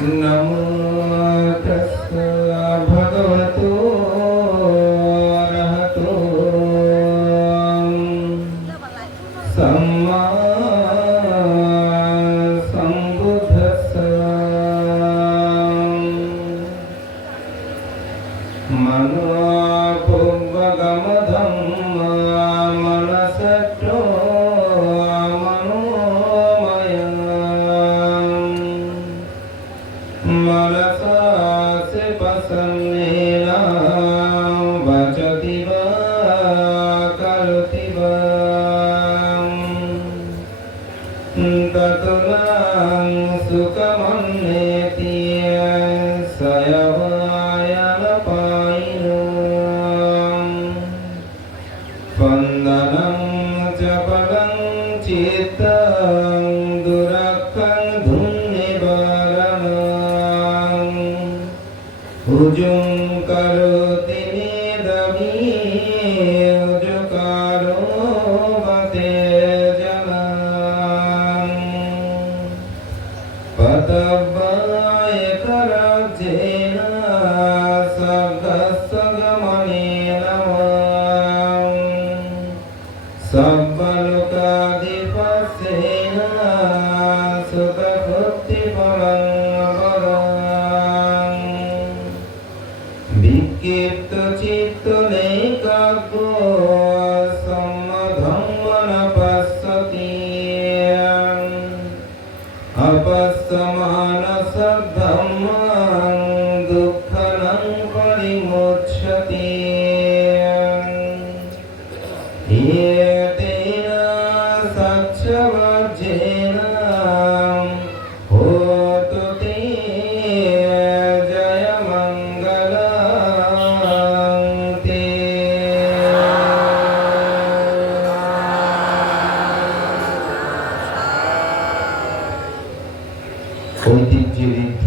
नमो तस्सै भगवतो अरहतो सम्मा सम्बुद्धस्सै। मनोपुब्बगम धम्मा मनसट्टो मनसा से पसन्नेन वचति वा करोति वा ततुलं सुखमन्येति सयवायनपायिनो वन्दनं च पदं चित्तं दुरखं धुन्निवारणम् उजुं करोति निदमी उजुकारो बते जनां पतव्वाय करजेन सद्गस्सगमनेन सब्बलोकाधिपस्येन सुखभुक्तिफलं वरम् विक्षिप्त चित्तो नैकाग्रो सम्मधम्मन पश्यति अपस्यमानसद्धम्मं दुःखनं परिमुच्यते। एतेन सच्चवज्जेन होतु ते जयमङ्गलं ते। ঐতিহ্যদীর্ঘ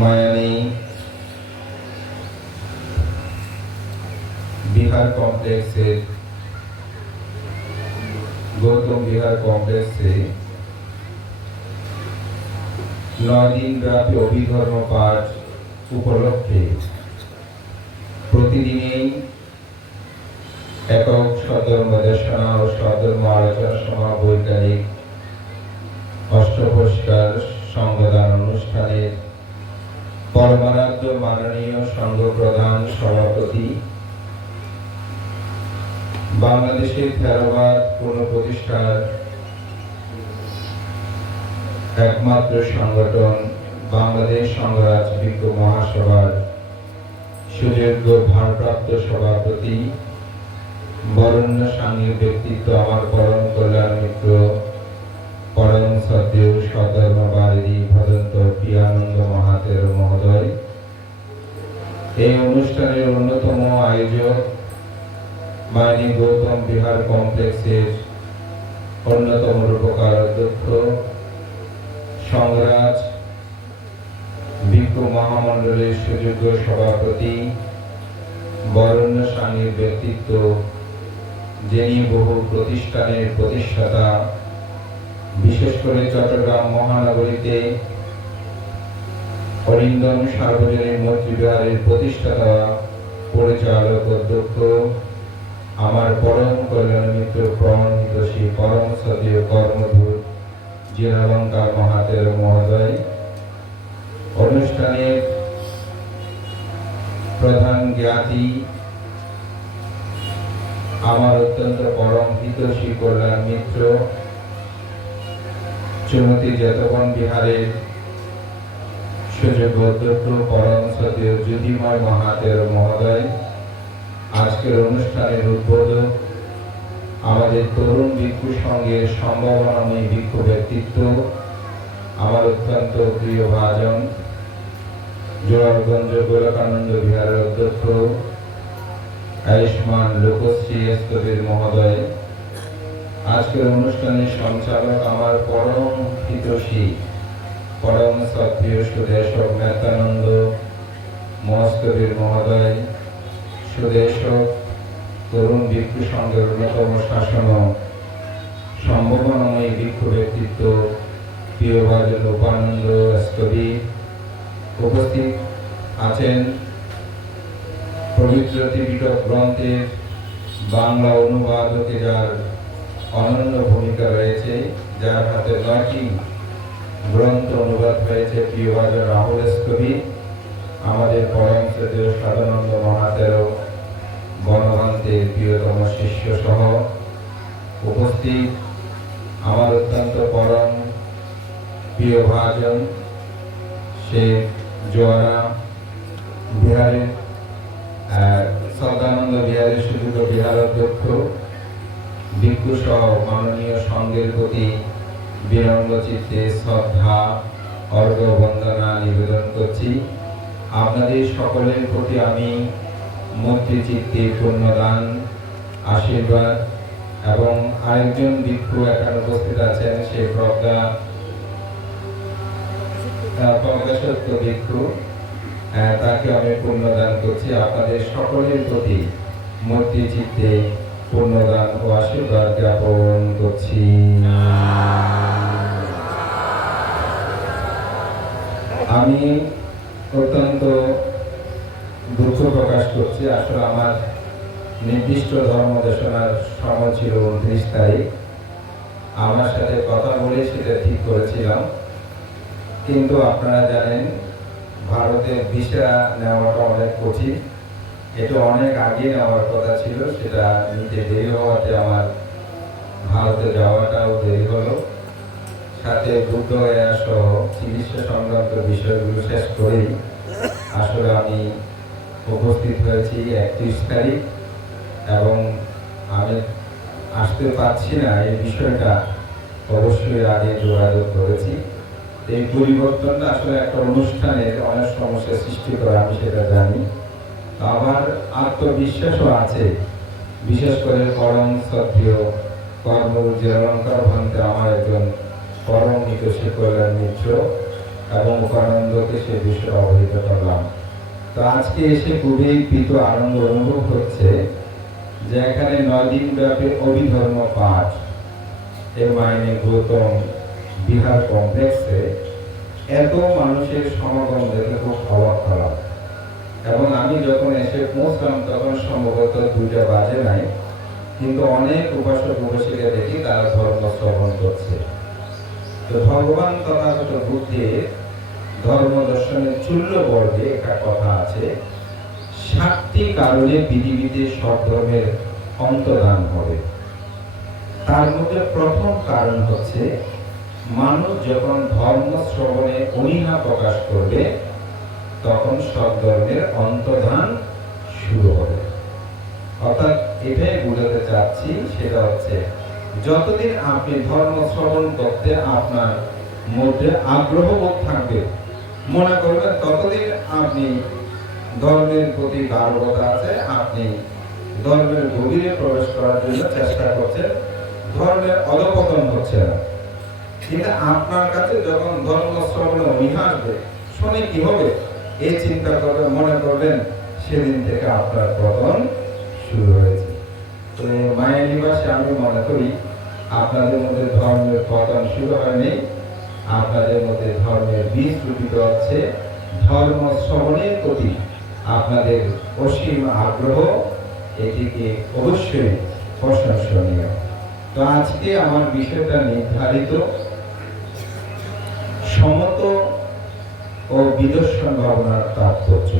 মায়ানী বিহার কমপ্লেক্সের গৌতম বিহার কমপ্লেক্সে 9 দিন ব্যাপী অভিধর্ম পাঠ উপলক্ষে প্রতিদিনই একক সধর্ম দেশনা ও সধর্ম আলোচনা সভা বৈজ্ঞানিক অষ্টপুরস্কার সংবাদান অনুষ্ঠানের পরমারাধ্য মাননীয় সংঘ প্রধান সভাপতি বাংলাদেশের থেরোবাদ পুনঃপ্রতিষ্ঠার একমাত্র সংগঠন বাংলাদেশ সংঘরাজ বিজ্ঞ মহাসভার সুযোগ্য ভারপ্রাপ্ত সভাপতি বরেণ্য সাংঘিক ব্যক্তিত্ব আমার পরম কল্যাণ মিত্র পরম শ্রদ্ধেয় সধর্মবারিধি ভদন্ত প্রিয়ানন্দ মহাতের মহোদয়, এই অনুষ্ঠানের অন্যতম আয়োজক মাইনি গৌতম বিহার কমপ্লেক্সের অন্যতম রূপকার অধ্যক্ষ সংঘরাজ বিজ্ঞ মহামণ্ডলের সুযোগ্য সভাপতি বরেণ্য সাংঘিক ব্যক্তিত্ব, যিনি বহু প্রতিষ্ঠানের প্রতিষ্ঠাতা, বিশেষ করে চট্টগ্রাম মহানগরীতে অরিন্দম সার্বজনীন মৈত্রী বিহারের প্রতিষ্ঠাতা পরিচালক অধ্যক্ষ আমার পরম কল্যাণ মিত্র প্রণহিতশী পরম শ্রদ্ধেয় কর্মধূর জিনালঙ্কার মহাতের মহোদয়, অনুষ্ঠানের প্রধান জ্ঞাতি আমার অত্যন্ত পরম হিতৈষী কল্যাণ মিত্র শ্রীমতী জেতবন বিহারের সুযোগ্য অধ্যক্ষ পরম শ্রদ্ধেয় জ্যোতিময় মহাতের মহোদয়, আজকের অনুষ্ঠানের উদ্বোধক আমাদের তরুণ ভিক্ষু সংঘের সম্ভাবনাময়ী ভিক্ষু ব্যক্তিত্ব আমার অত্যন্ত প্রিয় ভাজন জোড়ারগঞ্জ গোলকানন্দ বিহারের অধ্যক্ষ আয়ুষ্মান লোকশ্রী স্তবীর মহোদয়, আজকের অনুষ্ঠানের সঞ্চালক আমার পরম হিতৈষী পরম শ্রদ্ধেয় সুদেশক নেতানন্দ মহস্তবীর মহোদয়, সুদেশক তরুণ ভিক্ষু সংঘের অন্যতম শাসন সম্ভাবনাময়ী ভিক্ষু ব্যক্তিত্ব প্রিয়ভাজন উপানন্দ স্তবী, উপস্থিত আছেন পবিত্র ত্রিপিটক গ্রন্থের বাংলা অনুবাদকে যার অনন্য ভূমিকা রয়েছে, যার হাতে 9টি গ্রন্থ অনুবাদ হয়েছে, প্রিয়ভাজন রাহুল স্তবী, আমাদের পরম শ্রদ্ধেয় সাদানন্দ মহাতের বনভান্তের প্রিয়তম শিষ্য সহ উপস্থিত আমার অত্যন্ত পরম প্রিয়ভাজন সে জোয়ারা বিহারের সদানন্দ বিহারের সুযোগ্য বিহার অধ্যক্ষ ভিক্ষু সহ মাননীয় সঙ্গের প্রতি বিনম্র চিত্তে শ্রদ্ধা অর্ঘ্য বন্দনা নিবেদন করছি। আপনাদের সকলের প্রতি আমি মৈত্রী চিত্তে পূর্ণদান আশীর্বাদ এবং আরেকজন ভিক্ষু এখানে উপস্থিত আছেন, সে প্রজ্ঞাসত্য ভিক্ষু, তাকে আমি পূর্ণদান করছি। আপনাদের সকলের প্রতি মৈত্রী চিত্তে পূর্ণদান ও আশীর্বাদ জ্ঞাপন করছি। আমি অত্যন্ত দুঃখ প্রকাশ করছি, আসলে আমার নির্দিষ্ট ধর্ম দেশনার সময় ছিল 29 তারিখ। আমার সাথে কথা বলে সেটা ঠিক করেছিলাম, কিন্তু আপনারা জানেন ভারতের ভিসা নেওয়াটা অনেক কঠিন। এটা অনেক আগে নেওয়ার কথা ছিল, সেটা নিতে দেরি হওয়াতে আমার ভারতে যাওয়াটাও দেরি হলো। সাথে বুদ্ধ গয়া সহ চিকিৎসা সংক্রান্ত বিষয়গুলো শেষ করেই আসলে আমি উপস্থিত হয়েছি 31 তারিখ, এবং আমি আসতে পারছি না এই বিষয়টা অবশ্যই আগে যোগাযোগ করেছি। এই পরিবর্তনটা আসলে একটা অনুষ্ঠানের অনেক সমস্যা সৃষ্টি করে, আমি সেটা জানি। আমার আত্মবিশ্বাসও আছে, বিশেষ করে পরম শ্রদ্ধেয় কর্মরূপী অলঙ্কার ভান্তে আমার একজন পরম নিকষে কল্যাণ মিত্র এবং উপানন্দকে সে বিষয়ে অবহিত করলাম। তো আজকে এসে খুবই প্রীত আনন্দ অনুভব হচ্ছে যে এখানে 9 দিন ব্যাপী অভিধর্ম পাঠ এর মাইনে গৌতম বিহার কমপ্লেক্সে এত মানুষের সমাগম দেখে খুব অবাক হলাম। এবং আমি যখন এসে পৌঁছলাম তখন সম্ভবত 2টা বাজে নাই, কিন্তু অনেক উপাসক উপাসিকা দেখি তারা ধর্ম শ্রবণ করছে। তো ভগবান তথাগত বুদ্ধের ধর্ম দর্শনের চূল্য বর্গে একটা কথা আছে, 7টি কারণে পৃথিবীতে সব ধর্মের অন্তর্ধান হবে। তার মধ্যে প্রথম কারণ হচ্ছে মানুষ যখন ধর্ম শ্রবণে অনীহা প্রকাশ করবে তখন সব ধর্মের অন্তর্ধান শুরু হবে। অর্থাৎ এটাই বোঝাতে চাচ্ছি, সেটা হচ্ছে যতদিন আপনি ধর্ম শ্রবণ করতে আপনার মধ্যে আগ্রহ বোধ থাকবে, মনে করবেন ততদিন আপনি ধর্মের প্রতি গাঢ়তা আছে, আপনি ধর্মের গভীরে প্রবেশ করার জন্য চেষ্টা করছেন, ধর্মের অধঃপতন হচ্ছে না। কিন্তু আপনার কাছে যখন ধর্ম শ্রবণে অনীহা আসবে, শুনে কি হবে এই চিন্তা করবে, মনে করবেন সেদিন থেকে আপনার পতন শুরু হয়েছে। তো মায়ের নিবাসে আমি মনে করি আপনাদের মধ্যে ধর্মের পতন শুরু হয়নি, আপনাদের মধ্যে ধর্মের বীজ রূপিত হচ্ছে। ধর্ম শ্রবণের প্রতি আপনাদের অসীম আগ্রহ, এটিকে অবশ্যই প্রশংসনীয়। তো আজকে আমার বিষয়টা নির্ধারিত সমত ও বিদর্শন ভাবনার তাৎপর্য।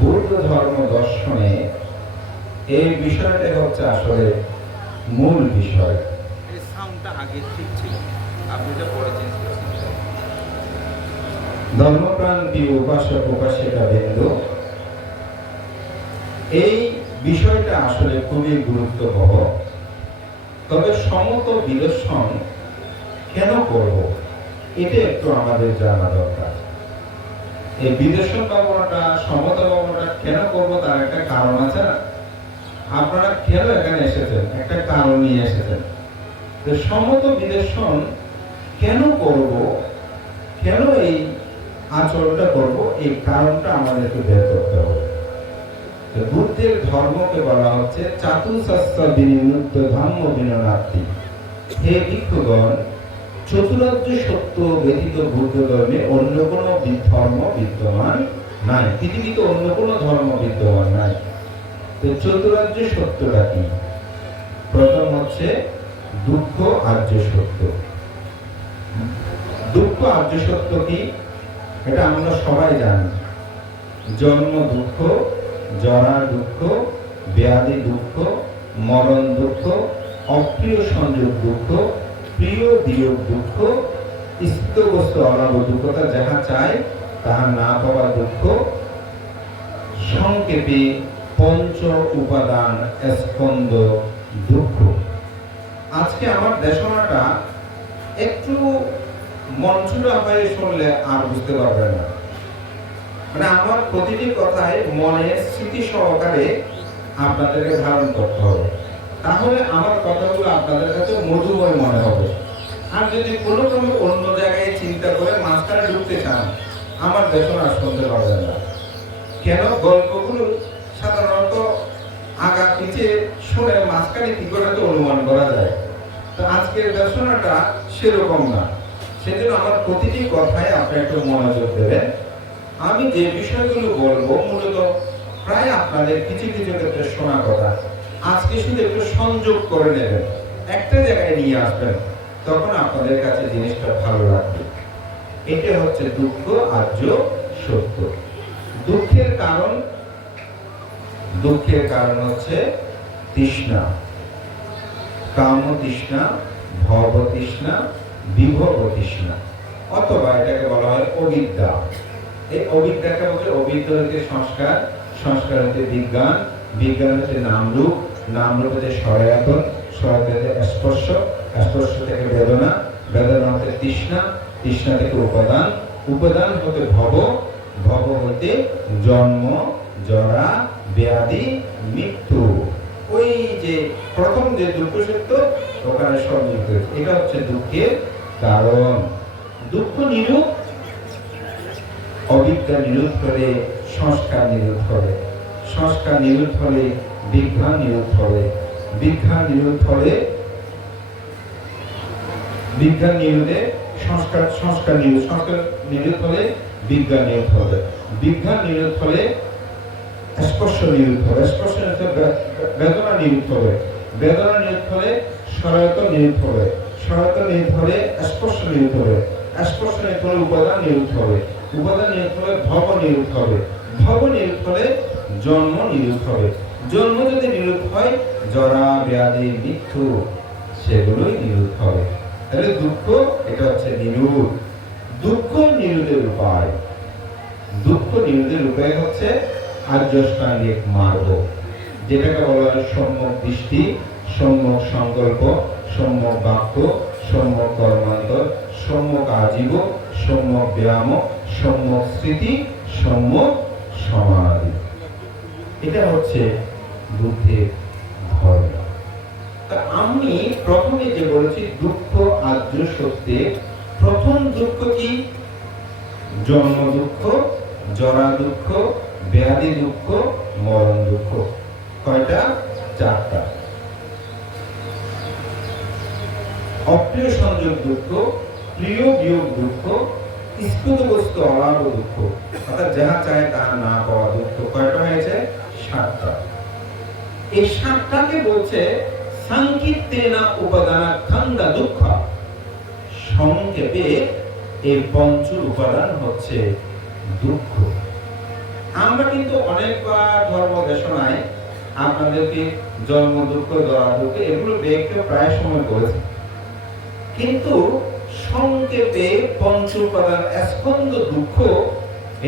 বৌদ্ধ ধর্ম দর্শনে এই বিষয়টা হচ্ছে আসলে মূল বিষয়। এই সাউন্ডটা আগে ঠিক ছিল, আপনি এটা পরে চেঞ্জ করেছেন। ধর্মপ্রাণ প্রিয় উপাসক উপাসিকা বৃন্দ, এই বিষয়টা আসলে খুবই গুরুত্ববহ। তবে সমত বিদর্শন কেন করব এটা একটু আমাদের জানা দরকার। এই বিদর্শন ভাবনাটা, সমত ভাবনাটা কেন করব তার একটা কারণ আছে না? আপনারা কেন এখানে এসেছেন, একটা কারণ নিয়ে এসেছেন। সমত বিদর্শন কেন করব, কেন এই আচরণটা করব, এই কারণটা আমাদেরকে বের করতে হবে। বুদ্ধের ধর্মকে বলা হচ্ছে চাতুশস্য বিনিমুক্ত ধর্ম বিননাত্তি। হে ভিক্ষুগণ, চতুরার্য সত্য ব্যতীত বুদ্ধ ধর্মে অন্য কোনো ধর্ম বিদ্যমান নাই, পৃথিবীতে অন্য কোনো ধর্ম বিদ্যমান নাই। তো চতুরার্য সত্যটা কি? প্রথম হচ্ছে দুঃখ আর্য সত্য। দুঃখ আর্য সত্য কি? এটা আমরা সবাই জানি। জন্ম দুঃখ, জরা দুঃখ, ব্যাধি দুঃখ, মরণ দুঃখ, অপ্রিয় সংযোগ দুঃখ, প্রিয় বিয়োগ দুঃখ, স্থিতবস্তু অলাভ দুঃখতা, যাহা চায় তাহা না পাওয়া দুঃখ, সংক্ষেপে পঞ্চ উপাদান স্কন্ধ দুঃখ। আজকে আমার দেশনাটা একটু মনচুরা হয়ে শুনলে আর বুঝতে পারবেন না। মানে আমার প্রতিটি কথায় মনে স্মৃতি সহকারে আপনাদেরকে ধারণ করতে হবে, তাহলে আমার কথাগুলো আপনাদের কাছে মধুময় মনে হবে। আর যদি কোনো কোনো অন্য জায়গায় চিন্তা করে মাঝখানে ঢুকতে চান, আমার দেশনা শুনতে পারবেন না। কেন? গল্পগুলো সাধারণত আগা পিছিয়ে শুনে মাঝখানে কি করে তো অনুমান করা যায়। তো আজকের দেশনাটা সেরকম না, সেজন্য আমার প্রতিটি কথায় আপনি একটু মনোযোগ দেবেন। আমি যে বিষয়গুলো বলবো মূলত প্রায় আপনাদের কিছু কিছু ক্ষেত্রে শোনা কথা, আজকে শুধু একটু সংযোগ করে নেবেন, একটা জায়গায় নিয়ে আসবেন, তখন আপনাদের কাছে জিনিসটা ভালো লাগবে। এটা হচ্ছে দুঃখ আর্য সত্য। দুঃখের কারণ, দুঃখের কারণ হচ্ছে তৃষ্ণা, কাম তৃষ্ণা, ভব তৃষ্ণা, বিভব তৃষ্ণা, অথবা এটাকে বলা হয় অবিদ্যা। এই অবিদ্যাকে বলতে অবিদ্যা হচ্ছে সংস্কার, সংস্কার হচ্ছে বিজ্ঞান, বিজ্ঞান হচ্ছে নামরূপ, নামরূপ হচ্ছে সহায়তন, সহায়তন হচ্ছে স্পর্শ, স্পর্শ থেকে বেদনা, বেদনা হচ্ছে তৃষ্ণা, তৃষ্ণা থেকে উপাদান, উপাদান হতে ভব, ভব হতে জন্ম, জরা, ব্যাধি, মৃত্যু। ওই যে প্রথম যে দুঃখ সত্য ওখানে সংযুক্ত, এটা হচ্ছে দুঃখের কারণ। দুঃখ নিরূপ, অবিদ্যা নিরোধ করে সংস্কার নিরোধ করে, সংস্কার নিরোধ হলে বিজ্ঞান নিরোধ হবে, বিজ্ঞান নিরোধ হলে বিজ্ঞান নিরোধে সংস্কার, সংস্কার নিরোধ, সংস্কার নিরোধ হলে বিজ্ঞান নিরোধ হবে, বিজ্ঞান নিরোধ হলে স্পর্শ নিরোধ হবে, স্পর্শ নিরোধ হলে বেদনা নিরোধ হবে, বেদনা নিরোধ হলে সহায়তা নিরোধ হবে, সহায়তা নিরোধ হলে স্পর্শ নিরোধ হবে, স্পর্শ নিরোধ হলে উপাদান নিরোধ হবে, উপাদান নিরোধ হলে ভব নিরোধ হবে, ভব নিরোধ হলে জন্ম নিরোধ হবে, জন্ম যদি নিরোধ হয় জরা, ব্যাধি, মৃত্যু সেগুলোই নিরোধ হবে। তাহলে দুঃখ এটা হচ্ছে নিরোধ। দুঃখ নিরোধের উপায়, দুঃখ নিরোধের উপায় হচ্ছে আর্যষ্টাঙ্গিক মার্গ, যেটাকে বলা হয় সম্যক দৃষ্টি, সম্যক সংকল্প, সম্যক বাক্য, সম্যক কর্মান্তর, সম্যক আজীব, সম্যক ব্যায়াম, সম্যক স্মৃতি, সম্যক সমাধি। এটা হচ্ছে বুদ্ধের ধর্ম। আমি প্রথমে যে বলেছি দুঃখ আর্য সত্যে, প্রথম দুঃখ কি? জন্ম দুঃখ, জরা দুঃখ, ব্যাধি দুঃখ, মরণ দুঃখ। কয়টা? চারটা। অপ্রিয় সংযোগ দুঃখ, প্রিয় বিয়োগ দুঃখ, স্থূল বস্তু অলাভ দুঃখ, অর্থাৎ যাহা চায় তাহা না পাওয়া দুঃখ। কয়টা হয়েছে? সাতটা। এই সাতটাকে বলছে সংকীর্তেনা উপাদান খন্দা দুঃখ। সংক্ষেপে এই পঞ্চ উপাদান হচ্ছে দুঃখ। আমরা কিন্তু অনেকবার ধর্ম দেশনায় আপনাদেরকে জন্ম দুঃখ, জরা দুঃখ এগুলো ব্যাখ্যা প্রায় সময় করেছি, কিন্তু সংক্ষেপে পঞ্চ উপাদান স্কন্ধ দুঃখ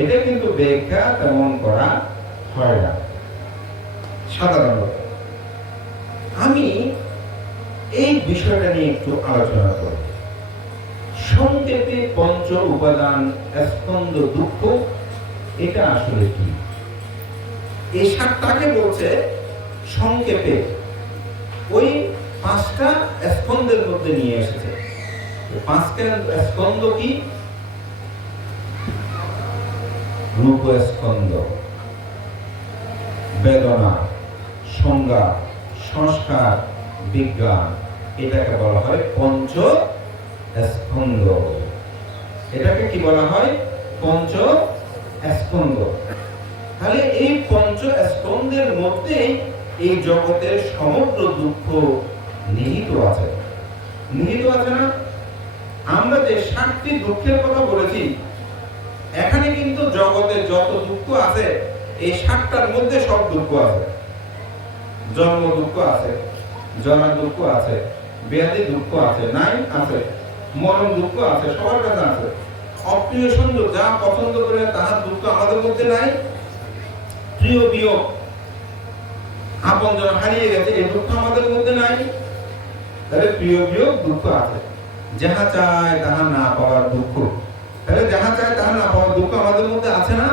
এটা কিন্তু ব্যাখ্যা তেমন করা হয় না সাধারণত। আমি এই বিষয়টা নিয়ে একটু আলোচনা করব। সংক্ষেপে পঞ্চ উপাদান স্কন্ধ দুঃখ এটা আসলে কি? এই সাতটাকে বলছে সংক্ষেপে ওই পাঁচটা স্কন্ধের মধ্যে নিয়ে এসেছে। পাঁচটা স্কন্ধ কি? রূপ স্কন্ধ, বেদনা, সংজ্ঞা, সংস্কার, বিজ্ঞান, এটাকে বলা হয় পঞ্চ স্কন্ধ। এটাকে কি বলা হয়? পঞ্চ স্কন্ধ। তাহলে এই পঞ্চ স্কন্ধের মধ্যে এই জগতের সমগ্র দুঃখ নিহিত আছে। নিহিত আছে না? আমরা যে 7টি দুঃখের কথা বলেছি, এখানে কিন্তু জগতে যত দুঃখ আছে এই 7টার মধ্যে সব দুঃখ আছে। জন্ম দুঃখ আছে, জরা দুঃখ আছে, ব্যাধি দুঃখ আছে, নাই আছে, মরণ দুঃখ আছে, সবার কাছে আছে। অপ্রিয় সুন্দর যা পছন্দ করে তাহার দুঃখ আমাদের মধ্যে নাই। প্রিয় বিয়োগ, আপন জন হারিয়ে গেছে, এই দুঃখ আমাদের মধ্যে নাই। তাহলে প্রিয় বিয়োগ দুঃখ আছে। যাহা চায় তাহা না পাওয়ার দুঃখ, তাহলে যাহা চায় তাহা না পাওয়ার দুঃখ আমাদের মধ্যে আছে না?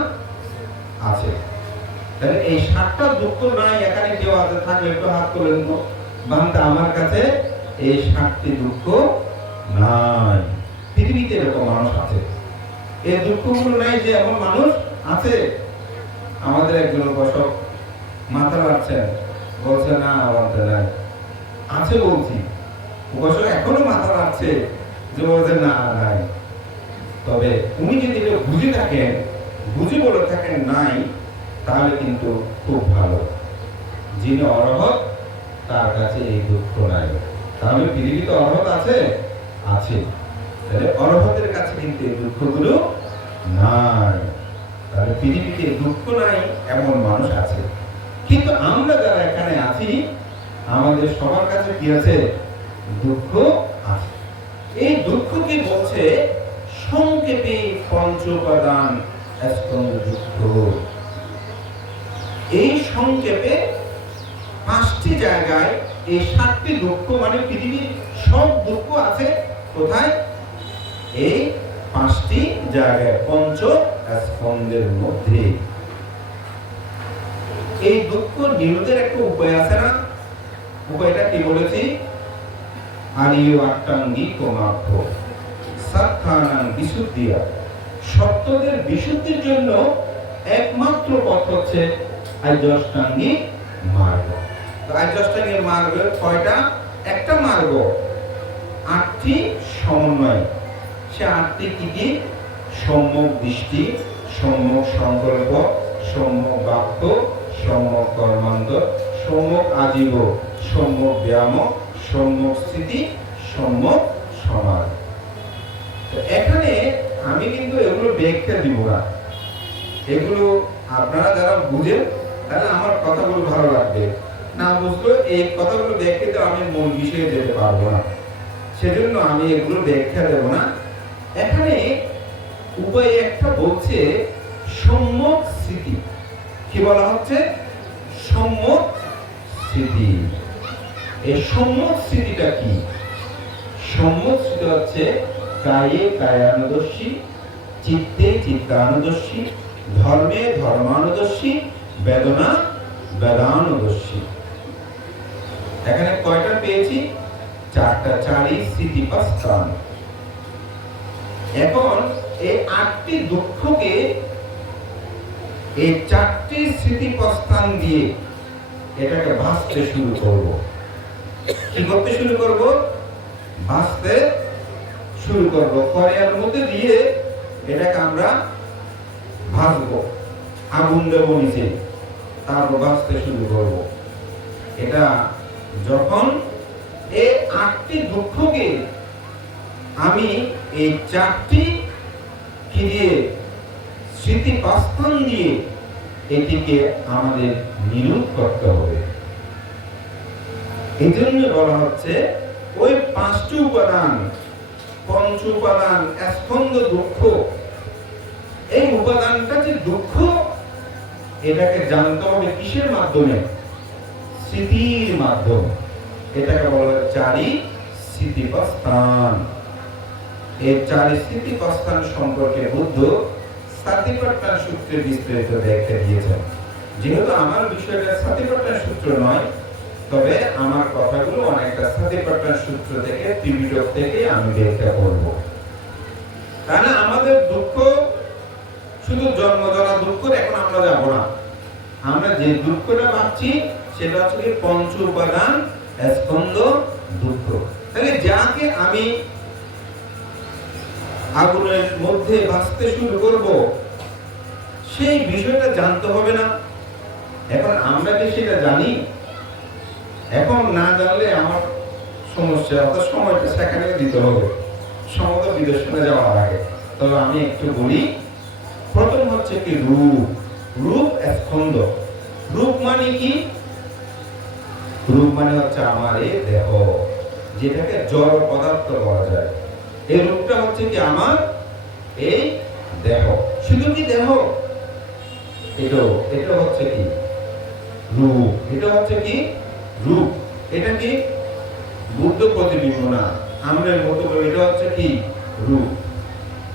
আছে। তাহলে এই 7টা দুঃখ নাই এখানে কেউ আছে? থাকলে একটু হাত তোলেন তো, বান্দা আমার কাছে এই 7টি দুঃখ নাই। পৃথিবীতে এরকম মানুষ আছে, এই দুঃখগুলো নাই যে এমন মানুষ আছে। আমাদের একজন উপাসক মাথা রাখছেন, বলছে না আমাদের নাই। আছে বলছি, উপাসক এখনো মাথা রাখছে যে বলছে না নাই। তবে উনি যদি এটা বুঝে থাকেন, বুঝে বলে থাকেন নাই, তাহলে কিন্তু খুব ভালো। যিনি অরহৎ তার কাছে এই দুঃখ নাই। তাহলে পৃথিবীতে অরহৎ আছে? আছে। তাহলে অরহতের কাছে কিন্তু এই দুঃখগুলো নাই। তাহলে পৃথিবীতে দুঃখ নাই এমন মানুষ আছে। কিন্তু আমরা যারা এখানে আছি, আমাদের সবার কাছে কি আছে? দুঃখ আছে। এই দুঃখ কি বলছে? সংক্ষেপে পঞ্চ উপাদান স্কন্ধ দুঃখ। এই সংক্ষেপে 5টি জায়গায় এই 7টি দুঃখ, মানে পৃথিবীর সব দুঃখ আছে কোথায়? এই 5টি জায়গায়, পঞ্চ স্কন্ধের মধ্যে। এই দুঃখ নিরোধের একটা উপায় আছে না? উপায়টা কি বলেছি? আরিয় আট্টাঙ্গি কোমার্থ সাক্ষানাং বিশুদ্ধিয়া। সত্যদের বিশুদ্ধির জন্য একমাত্র পথ হচ্ছে আর্যাষ্টাঙ্গিক মার্গ। তো আর্যাষ্টাঙ্গিক মার্গ কয়টা? একটা মার্গ, 8টি সমন্বয়। সে 8টি কি কি? সম্যক দৃষ্টি, সম্যক সংকল্প, সম্যক বাক্য, সম্যক কর্মান্ত, সম্যক আজীব, সম্যক ব্যায়াম, সম্যক স্থিতি, সম্যক সমাজ। এখানে আমি কিন্তু এগুলো ব্যাখ্যা দিব না। এগুলো আপনারা যারা বুঝেন তাহলে আমার কথাগুলো ভালো লাগবে, না বুঝলো এই কথাগুলো ব্যাখ্যাতে আমি মূল বিষয়ে যেতে পারবো না, সেজন্য আমি এগুলো ব্যাখ্যা দেব না। এখানে উপায় একটা বলছে সম্যক স্থিতি। কি বলা হচ্ছে? সম্যক স্থিতি। এই সম্যক স্থিতিটা কি? সম্যক স্থিতি হচ্ছে কায়ে কায়ানুদর্শী, চিত্তে চিত্তানুদর্শী, ধর্মে ধর্মানুদর্শী, বেদনা বেদানুদর্শী। এখানে কয়টা পেয়েছি? 4টা। 4ই স্থিতিপ্রস্থান। এখন এই 8টি দুঃখকে এই 4টি স্থিতিপ্রস্থান দিয়ে এটাকে ভাসতে শুরু করব। কি করতে শুরু করব? ভাসতে শুরু করব। কড়াইয়ের মধ্যে দিয়ে এটাকে আমরা ভাসবো, আগুন দেব নিচে, তারপর ভাসতে শুরু করব। এটা যখন এই 8টি দুঃখকে আমি এই 4টি কি দিয়ে? স্মৃতিপ্রস্থান দিয়ে এটিকে আমাদের নিরূপ করতে হবে। এই জন্য বলা হচ্ছে ওই 5টি উপাদান, পঞ্চ উপাদান স্কন্ধ দুঃখ। এই উপাদানটা যে দুঃখ, এটাকে জানতে হবে কিসের মাধ্যমে? স্মৃতির মাধ্যমে। এটাকে বলা হয় 4ই স্থিতিপ্রস্থান। এই 4ই স্থিতিপ্রস্থান সম্পর্কে বুদ্ধ সাতিপাট্টান সূত্রে বিস্তারিত ব্যাখ্যা দিয়েছেন। যেহেতু আমার বিষয়টা সাতিপাট্টান সূত্র নয়, তবে আমার কথাগুলো অনেকটা সাতিপাট্টান সূত্র থেকে, ত্রিপিটক থেকে আমি ব্যাখ্যা করব। তাহলে আমাদের দুঃখ শুধু জন্মজরা দুঃখ এখন আমরা যাব না। আমরা যে দুঃখটা ভাবছি সেটা হচ্ছে পঞ্চ উপাদান স্কন্ধ দুঃখ। তাহলে যাকে আমি আগুনের মধ্যে ভাসতে শুরু করব, সেই বিষয়টা জানতে হবে না? এখন আমরা কি সেটা জানি? এখন না জানলে আমার সমস্যা, অর্থাৎ সময়টা সেখানে দিতে হবে সমগ্র বিদর্শনে যাওয়ার আগে। তবে আমি একটু বলি, প্রথম হচ্ছে কি রূপ। রূপ স্কন্ধ। রূপ মানে কি? রূপ মানে হচ্ছে আমার এই দেহ, যেটাকে জড় পদার্থ বলা যায়। এই রূপটা হচ্ছে কি আমার এই দেহ। শুধু কি দেহ? এটা হচ্ছে কি রূপ। এটা হচ্ছে কি রূপ। এটা কি বুদ্ধ প্রতিবিম্ব না, আমরা মতো করে। এটা হচ্ছে কি রূপ।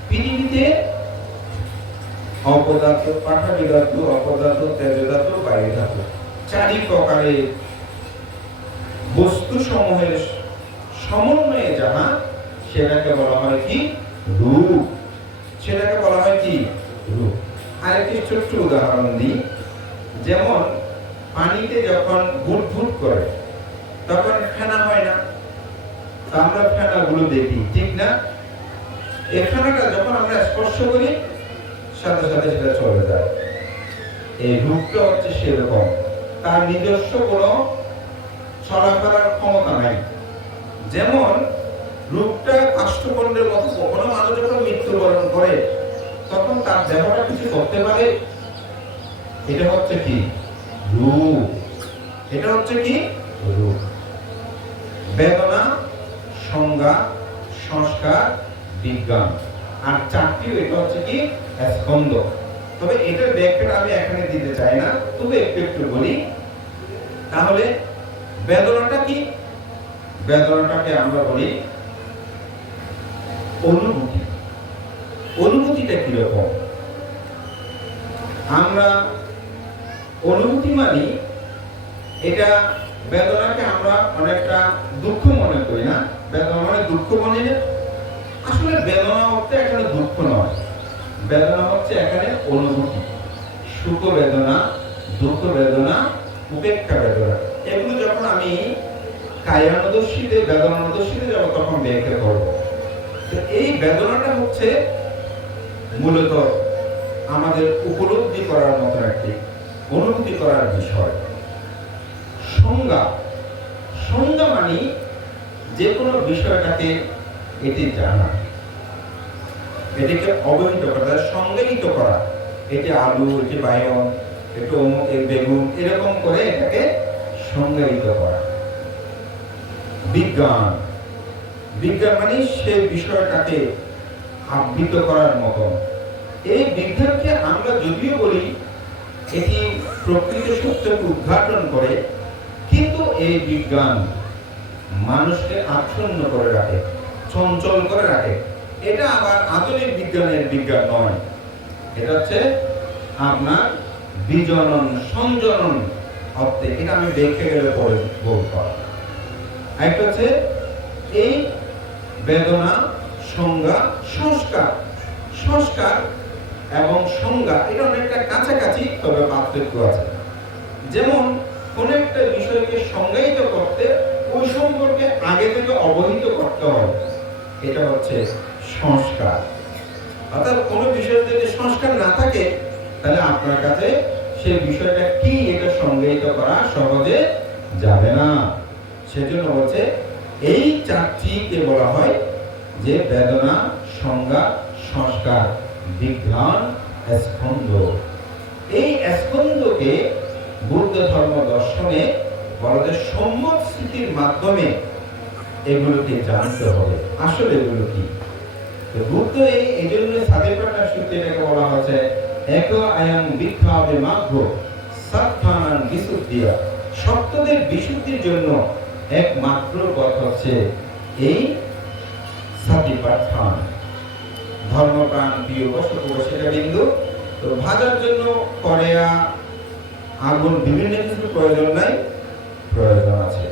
পৃথিবীতে অপদার্থ, পাঠালি ধাতু, অপদার্থ, তেজ ধাতু, বায়ু ধাতু, 4 প্রকারের বস্তু সমূহের সমন্বয়ে যাহা, সেটাকে বলা হয় কি রূপ। সেটাকে বলা হয় কি রূপ। আরেকটি ছোট্ট উদাহরণ দিই। যেমন পানিতে যখন বুদবুদ করে তখন ফেনা হয় না? আমরা ফেনাগুলো দেখি, ঠিক না? এই ফেনাটা যখন আমরা স্পর্শ করি সাথে সাথে সেটা চলে যায়। এই রূপটা হচ্ছে সেরকম, তার নিজস্ব কোনো চলাফেরার ক্ষমতা নাই। যেমন রূপটা কাষ্ঠখণ্ডের মতো। কখনো মানুষ যখন মৃত্যুবরণ করে তখন তার দেহটা কিছু করতে পারে? এটা হচ্ছে কি রূপ। এটা হচ্ছে কি রূপ। বেদনা, সংজ্ঞা, সংস্কার, বিজ্ঞান, আর 4টি এটা হচ্ছে কি স্কন্ধ। তবে এটার ব্যাখ্যাটা আমি এখানে দিতে চাই না, তবে একটু বলি। তাহলে বেদনাটা কি? বেদনাটাকে আমরা বলি অনুভূতি। অনুভূতিটা কিরকম? আমরা অনুভূতি মানি, এটা বেদনাকে আমরা অনেকটা দুঃখ মনে করি না? বেদনা মানে দুঃখ মনে না। আসলে বেদনা হচ্ছে এখানে দুঃখ নয়, বেদনা হচ্ছে এখানে অনুভূতি। সুখ বেদনা, দুঃখ বেদনা, উপেক্ষা বেদনা, এগুলো যখন আমি কায়ানুদর্শীতে, বেদনানুদর্শীতে যাব তখন ব্যাখ্যা করব। এই বেদনাটা হচ্ছে মূলত আমাদের উপলব্ধি করার মতো একটি অনুভূতি করার বিষয়। সংজ্ঞা। সংজ্ঞা মানে যে কোনো বিষয়টাকে এটি জানা, এটিকে অবহিত করা, সংজ্ঞায়িত করা। এটি আলু, এটি বায়ন, এটি অমুক, বেগুন, এরকম করে এটাকে সংজ্ঞায়িত করা। বিজ্ঞান। বিজ্ঞান মানে সেই বিষয়টাকে আবৃত করার মতো। এই বিজ্ঞানকে আমরা যদিও বলি এটি প্রকৃত সত্যকে উদ্ঘাটন করে, কিন্তু এই বিজ্ঞান মানুষকে আচ্ছন্ন করে রাখে, চঞ্চল করে রাখে। এটা আবার আধুনিক বিজ্ঞানের বিজ্ঞান নয়। এটা হচ্ছে আপনার বিজনন, সংজনন অর্থে। এটা আমি দেখে গেলে পরে বলতে পারব। একটা হচ্ছে এই বেদনা, সংজ্ঞা, সংস্কার। সংস্কার এবং সংজ্ঞা এটা অনেকটা কাছাকাছি, তবে পার্থক্য আছে। যেমন কোন একটা বিষয়কে সংজ্ঞায়িত করতে ওই সম্পর্কে আগে থেকে অবহিত করতে হয়, এটা হচ্ছে সংস্কার। অর্থাৎ কোন বিষয়ের যদি সংস্কার না থাকে তাহলে আপনার কাছে সেই বিষয়টা কি এটা সংজ্ঞায়িত করা সহজে যাবে না। সেজন্য হচ্ছে এই 4টিকে বলা হয় যে বেদনা, সংজ্ঞা, সংস্কার, বিজ্ঞান, স্কন্ধ। এই স্কন্ধকে বুদ্ধ ধর্ম দর্শনে বলা যায় সম্যক স্মৃতির মাধ্যমে এগুলোকে জানতে হবে আসলে এগুলো কি। বুদ্ধ এই জন্য সাধেপ্রাণার সূত্রে এটাকে বলা হয়েছে এক আয়াং বিখ্যাবে মাঘ্য সাত্থানাং বিশুদ্ধিয়া। সত্যদের বিশুদ্ধির জন্য একমাত্র পথ হচ্ছে এই সাতিপাঠান। ধর্মপ্রাণ প্রিয় বসবাসীরা বিন্দু, তো ভাজার জন্য কড়াইয়া, আগুন, বিভিন্ন কিছু প্রয়োজন নাই, প্রয়োজন আছে।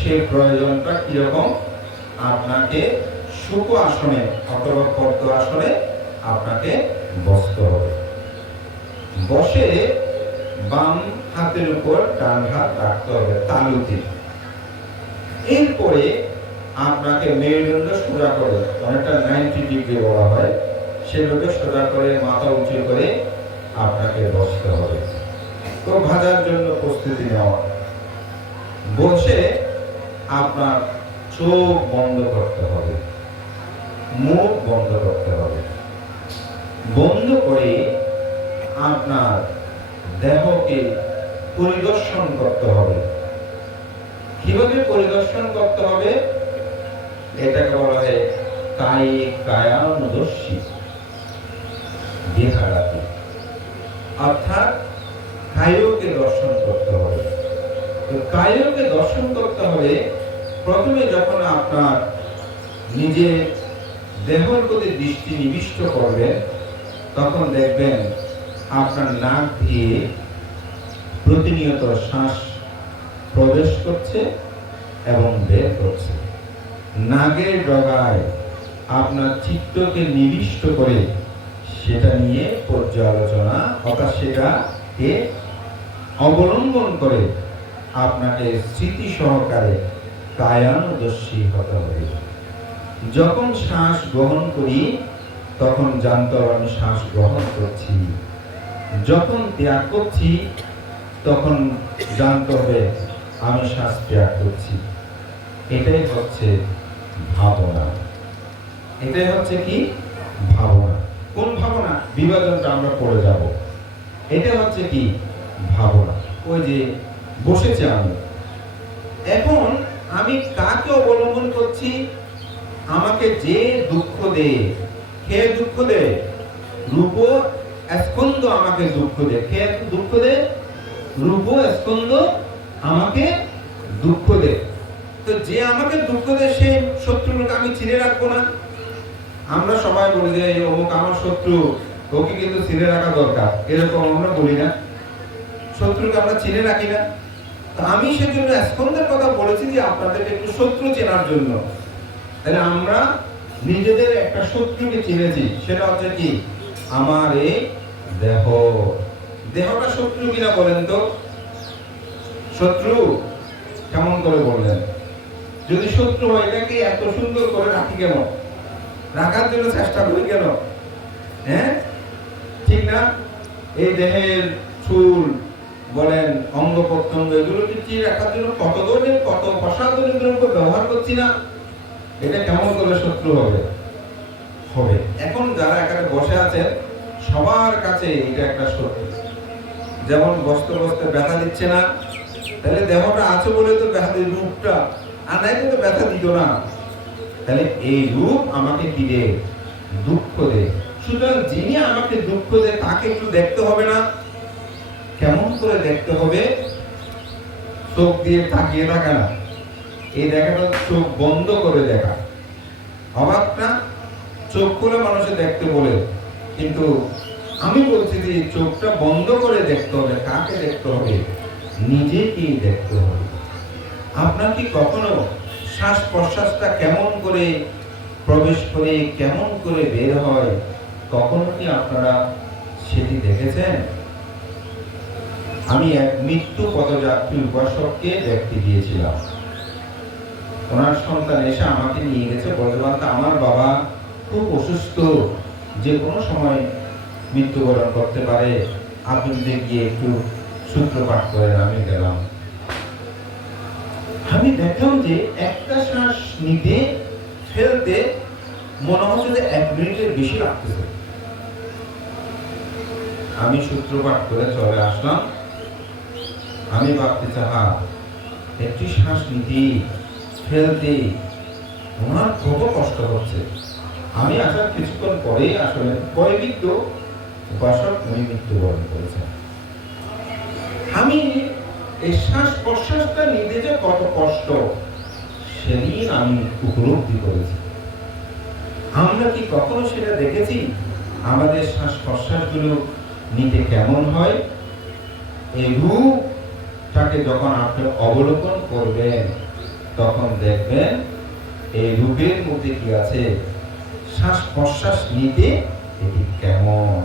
সেই প্রয়োজনটা কিরকম? আপনাকে সুখ আসনে অথবা পদ্ম আসনে আপনাকে বসতে হবে। বসে বাম হাতের উপর ডান হাত রাখতে হবে তালুতে। এরপরে আপনাকে মেরুদণ্ড সোজা করে, অনেকটা 90 ডিগ্রি বলা হয়, সেভাবে সোজা করে মাথা উঁচু করে আপনাকে বসতে হবে। তো ভাজার জন্য প্রস্তুতি নেওয়া, বসে আপনার চোখ বন্ধ করতে হবে, মুখ বন্ধ করতে হবে। বন্ধ করে আপনার দেহকে পরিদর্শন করতে হবে। কিভাবে পরিদর্শন করতে হবে? এটাকে বলা হয় কায়ানুদর্শী দেখারাতি, অর্থাৎ কায়কে দর্শন করতে হবে। তো কায়কে দর্শন করতে হবে, প্রথমে যখন আপনার নিজের দেহের প্রতি দৃষ্টি নিবিষ্ট করবেন, তখন দেখবেন আপনার নাক দিয়ে প্রতিনিয়ত শ্বাস প্রবেশ করছে এবং বের করছে। নাগের ডগায় আপনার চিত্তকে নিবিষ্ট করে সেটা নিয়ে পর্যালোচনা, অর্থাৎ সেটাকে অবলম্বন করে আপনাকে স্মৃতি সহকারে কায়ানুদর্শী হতে হবে। যখন শ্বাস গ্রহণ করি তখন জানতে হবে আমি শ্বাস গ্রহণ করছি, যখন ত্যাগ করছি তখন জানতে হবে আমি শ্বাস ত্যাগ করছি। এটাই হচ্ছে ভাবনা। এটাই হচ্ছে কি? ভাবনা। কোন ভাবনা? বিভাজনটা আমরা পড়ে যাব। এটা হচ্ছে কি? ভাবনা। ওই যে বসেছে আমি, এখন আমি কাকে অবলম্বন করছি? আমাকে যে দুঃখ দেয়, কে দুঃখ দেয়? রূপ স্কন্দ আমাকে দুঃখ দেয়। কে দুঃখ দেয়? রূপ স্কন্দ আমাকে দুঃখ দেয়। তো যে আমাকে দুঃখ দেয় সেই শত্রুকে আমি চিনে রাখবো না? আমরা সবাই বলি যে অমুক আমার শত্রু, ওকে কিন্তু চিনে রাখা দরকার, এরকম আমরা বলি না? শত্রুকে আমরা চিনে রাখি না? তো আমি সেজন্য স্কন্দের কথা বলেছি যে আপনাদেরকে একটু শত্রু চেনার জন্য। তাহলে আমরা নিজেদের একটা শত্রুকে চিনেছি, সেটা হচ্ছে কি? আমার এই দেহ। দেহটা শত্রু কিনা বলেন তো? শত্রু কেমন করে বললেন? যদি শত্রু হয় এটাকে এত সুন্দর করে রাখি কেন? রাখার জন্য চেষ্টা করি কেন? হ্যাঁ, ঠিক না? এই দেহের চুল বলেন, অঙ্গ প্রত্যঙ্গ, এগুলো কি রাখার জন্য কত ধরনের, কত প্রসাধনের দ্রব্য ব্যবহার করছি না? এটা কেমন করে শত্রু হবে? হবে। এখন যারা এখানে বসে আছেন সবার কাছে এটা একটা শত্রু। যেমন বসতে বসতে ব্যথা দিচ্ছে না, তাহলে দেহটা আছে বলে তো ব্যথা, রূপটা আর নাই তো ব্যথা দিত না। তাহলে এই রূপ আমাকে কি দেয়? দুঃখ দেয়। সুতরাং যিনি আমাকে দুঃখ দেয় তাকে একটু দেখতে হবে না? কেমন করে দেখতে হবে? চোখ দিয়ে তাকিয়ে থাকা না, এই দেখাটা চোখ বন্ধ করে দেখা। অবাক না? চোখ খুলে মানুষে দেখতে বলে, কিন্তু আমি বলছি যে চোখটা বন্ধ করে দেখতে হবে। কাকে দেখতে হবে? নিজেকেই দেখতে হবে। আপনার কি কখনো শ্বাস প্রশ্বাসটা কেমন করে প্রবেশ করে কেমন করে বের হয়, কখনো কি আপনারা সেটি দেখেছেন? আমি এক মৃত্যু পদযাত্রী উপাসককে দেখতে গিয়েছিলাম। ওনার সন্তান এসে আমাকে নিয়ে গেছে, বলতে পারতো আমার বাবা খুব অসুস্থ, যে কোনো সময় মৃত্যুবরণ করতে পারে, আপনি যদি গিয়ে একটু সূত্রপাঠ করেন। আমি গেলাম। আমি দেখলাম যে একটা শ্বাস নিতে ফেলতে মনে হচ্ছে যে 1 মিনিটের বেশি লাগতেছে। আমি সূত্রপাঠ করে চলে আসলাম। আমি ভাবতেছি, একটি শ্বাস নিতে ফেলতে ওনার কত কষ্ট হচ্ছে। আমি আসার কিছুক্ষণ পরেই আসলে বয়োবৃদ্ধ উপাসক উনি মৃত্যুবরণ করেছেন। আমি এই শ্বাস প্রশ্বাসটা নিতে যে কত কষ্ট সেদিন আমি উপলব্ধি করেছি। আমরা কি কখনো সেটা দেখেছি? আমাদের শ্বাস প্রশ্বাসগুলো নিতে কেমন হয়? এই রূপটাকে যখন আপনি অবলোকন করবেন তখন দেখবেন এই রূপের মধ্যে কি আছে। শ্বাস প্রশ্বাস নিতে এটি কেমন,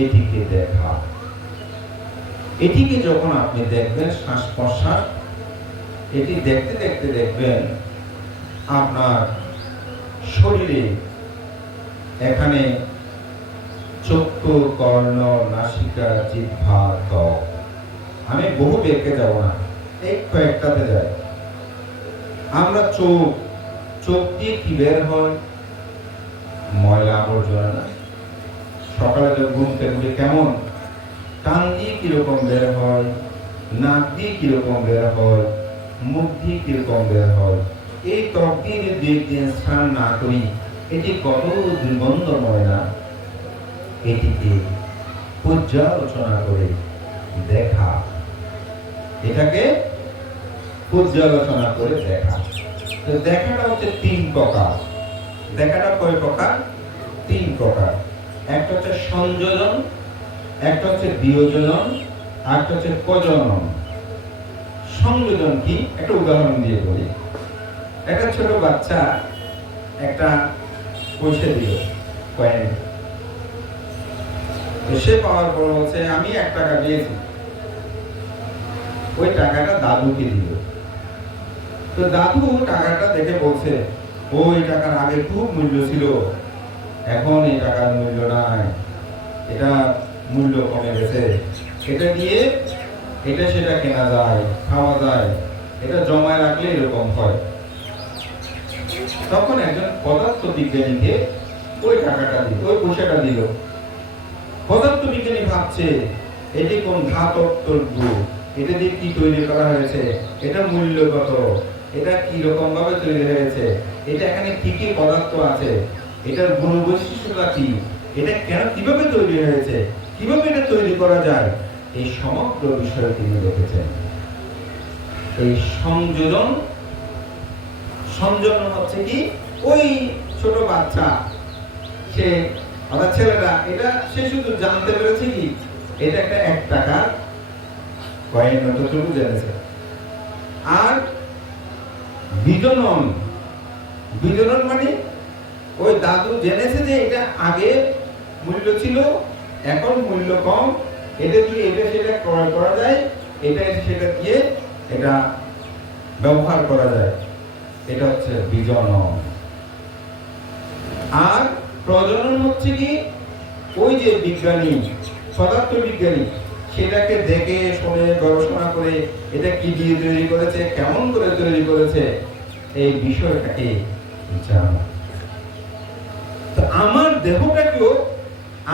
এটিকে দেখা। এটিকে যখন আপনি দেখবেন শ্বাস প্রশ্বাস, এটি দেখতে দেখতে দেখবেন আপনার শরীরে এখানে চক্ষু, কর্ণ, নাসিকা, জিহ্বা, ত্বক, আমি বহু বেঁকে যাব না, এই কয়েকটাতে যাই। আমরা চোখ দিয়ে কি বের হয়? ময়লা আবর্জনা না? সকালে যখন ঘুম থেকে উঠে কেমন কান দিয়ে কিরকম বের হয়, নাক দিয়ে কিরকম বের হয়, মুখ দিয়ে কিরকম বের হয়, এই ত্বক দিয়ে যদি একদিন স্নান না করি, এটি কত দুর্গন্ধময় না? এটিকে পর্যালোচনা করে দেখা, এটাকে পর্যালোচনা করে দেখা। তো দেখাটা হচ্ছে 3 প্রকার। দেখাটা কয় প্রকার? 3 প্রকার। একটা হচ্ছে সংযোজন, একটা হচ্ছে বিয়োজনন, আর একটা হচ্ছে প্রজনন। সংযোজন কি? একটা উদাহরণ দিয়ে বলি। একটা ছোট বাচ্চা একটা পয়সা দিল, কয়েন। সে পাওয়ার পর বলছে আমি 1 টাকা দিয়েছি, ওই টাকাটা দাদুকে দিল। তো দাদু টাকাটা দেখে বলছে, ওই টাকার আগে খুব মূল্য ছিল, এখন এই টাকার মূল্য নাই, এটা মূল্য কমে গেছে, এটা দিয়ে এটা সেটা কেনা যায়, খাওয়া যায়, এটা জমায় রাখলে এরকম হয়। তখন একজন পদার্থ বিজ্ঞানীকে ওই টাকাটা দিল, ওই পয়সাটা দিল। পদার্থ বিজ্ঞানী ভাবছে এটি কোন ধাতব দ্রব্য, এটা দিয়ে কি তৈরি করা হয়েছে, এটা মূল্য কত, এটা কি রকম ভাবে তৈরি হয়েছে, এটা এখানে কি কি পদার্থ আছে, এটার গুণ বৈশিষ্ট্যটা কি, এটা কেন কিভাবে তৈরি হয়েছে, কিভাবে এটা তৈরি করা যায়, এই সমগ্র বিষয় তিনি দেখেছেন। এই সংযোজন হচ্ছে কি? ওই ছোট বাচ্চা, সে অর্থাৎ ছেলেটা, এটা সে শুধু জানতে পেরেছে কি এটা একটা 1 টাকার কয়েন, অতটুকু জেনেছে। আর বিজনন মানে ওই দাদু জেনেছে যে এটা আগে মূল্য ছিল, এখন মূল্য কম, এটা দিয়ে এটা সেটা ক্রয় করা যায়, এটা সেটা দিয়ে এটা ব্যবহার করা যায়, এটা হচ্ছে বিজনন। আর প্রজনন হচ্ছে কি? ওই যে বিজ্ঞানী, পদার্থ বিজ্ঞানী, সেটাকে দেখে শুনে গবেষণা করে এটা কি দিয়ে তৈরি করেছে, কেমন করে তৈরি করেছে, এই বিষয়টাকে জানা। তো আমার দেহটাকেও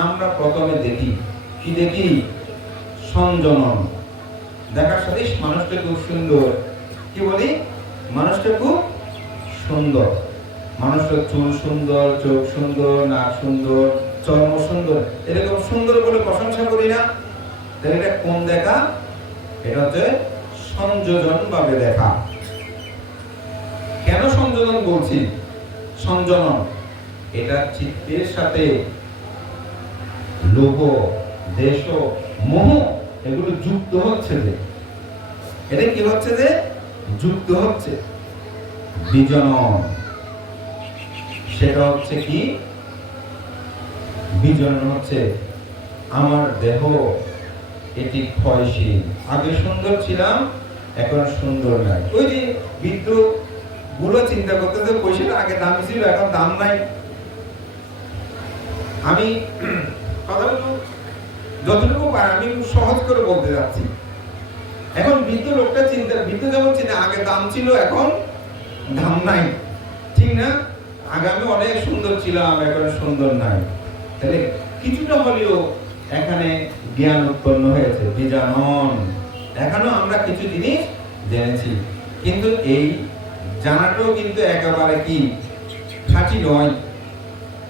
আমরা প্রথমে দেখি কি? দেখি সংযোজন। দেখার সাথে মানুষটা খুব সুন্দর, কি বলি? মানুষটা খুব সুন্দর, মানুষের চুল সুন্দর, চোখ সুন্দর, নাক সুন্দর, চর্ম সুন্দর, এরকম সুন্দর বলে প্রশংসা করি না? তাহলে এটা কোন দেখা? এটা হচ্ছে সংযোজন ভাবে দেখা। কেন সংযোজন বলছি? সংযোজন, এটা চিত্তের সাথে লোভ, দেশ, মোহ এগুলো যুক্ত হচ্ছে, যে এটা কি হচ্ছে? যে যুক্ত হচ্ছে। বিজনন, সেটা হচ্ছে কি? বিজনন হচ্ছে আমার দেহ এটি ক্ষয়শীল, আগে সুন্দর ছিলাম, এখন সুন্দর নাই। ওই যে বিদ্যুৎ গুলো চিন্তা করতেছে পয়সাটা আগে দামি ছিল, এখন দাম নাই। আমি কথাগুলো যতটুকু পারি আমি সহজ করে বলতে যাচ্ছি। এখন বৃদ্ধ লোকটা বৃদ্ধ যেমন চিন্তা আগে দাম ছিল, এখন দাম নাই, ঠিক না? আগে আমি অনেক সুন্দর ছিলাম, এখন সুন্দর নাই। তাহলে কিছুটা হলেও এখানে জ্ঞান উৎপন্ন হয়েছে, বিজনন। এখনো আমরা কিছু জিনিস জেনেছি, কিন্তু এই জানাটাও কিন্তু একেবারে কি খাঁটি নয়।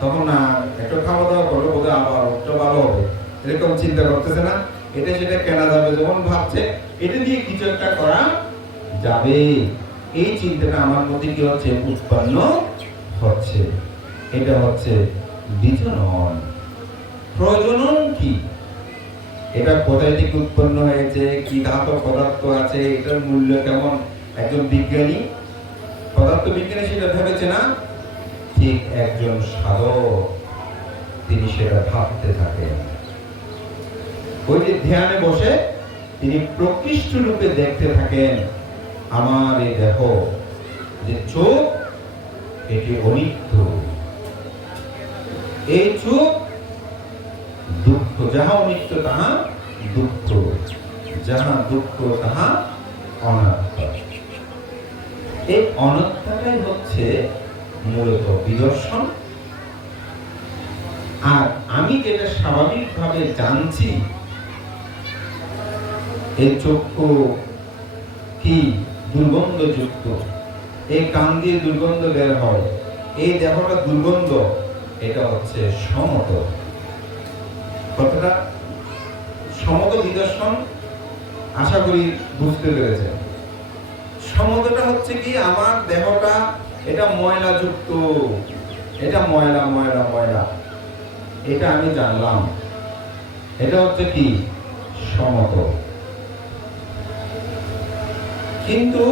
তখন না একটু খাওয়া দাওয়া করলো, বোধহয় আবার একটু ভালো হবে, এরকম চিন্তা করতেছে না? এটা সেটা কেনা যাবে, যেমন ভাবছে এটা দিয়ে কিছু একটা করা যাবে, এই চিন্তাটা আমার মধ্যে কি হচ্ছে? উৎপন্ন হচ্ছে। এটা হচ্ছে বিজনন। প্রজনন কি? এটা কোথায় থেকে উৎপন্ন হয়েছে, কি ধাতব পদার্থ আছে, এটার মূল্য কেমন? একজন বিজ্ঞানী, পদার্থ বিজ্ঞানী সেটা ভেবেছে না? ঠিক একজন সাধক তিনি সেটা ভাবতে থাকেন। ওই যে ধ্যানে বসে তিনি প্রকৃষ্ট রূপে দেখতে থাকেন আমার এই দেহ, যে চোখ এটি অনিত্য। এই চোখ দুঃখ, যাহা অনিত্য তাহা দুঃখ, যাহা দুঃখ তাহা অনাত্মা। এই অনাত্মাটাই হচ্ছে মূলত বিদর্শন। আর আমি যেটা স্বাভাবিকভাবে জানছি, এই চক্ষু কি দুর্গন্ধযুক্ত, এই কান দিয়ে দুর্গন্ধ বের হয়, এই দেহটা দুর্গন্ধ, এটা হচ্ছে সমত। কতটা সমত বিদর্শন আশা করি বুঝতে পেরেছে। সমতটা হচ্ছে কি, আমার দেহটা এটা ময়লা যুক্ত, এটা ময়লা ময়লা ময়লা, এটা আমি জানলাম, এটা হচ্ছে কি সমত। কিন্তু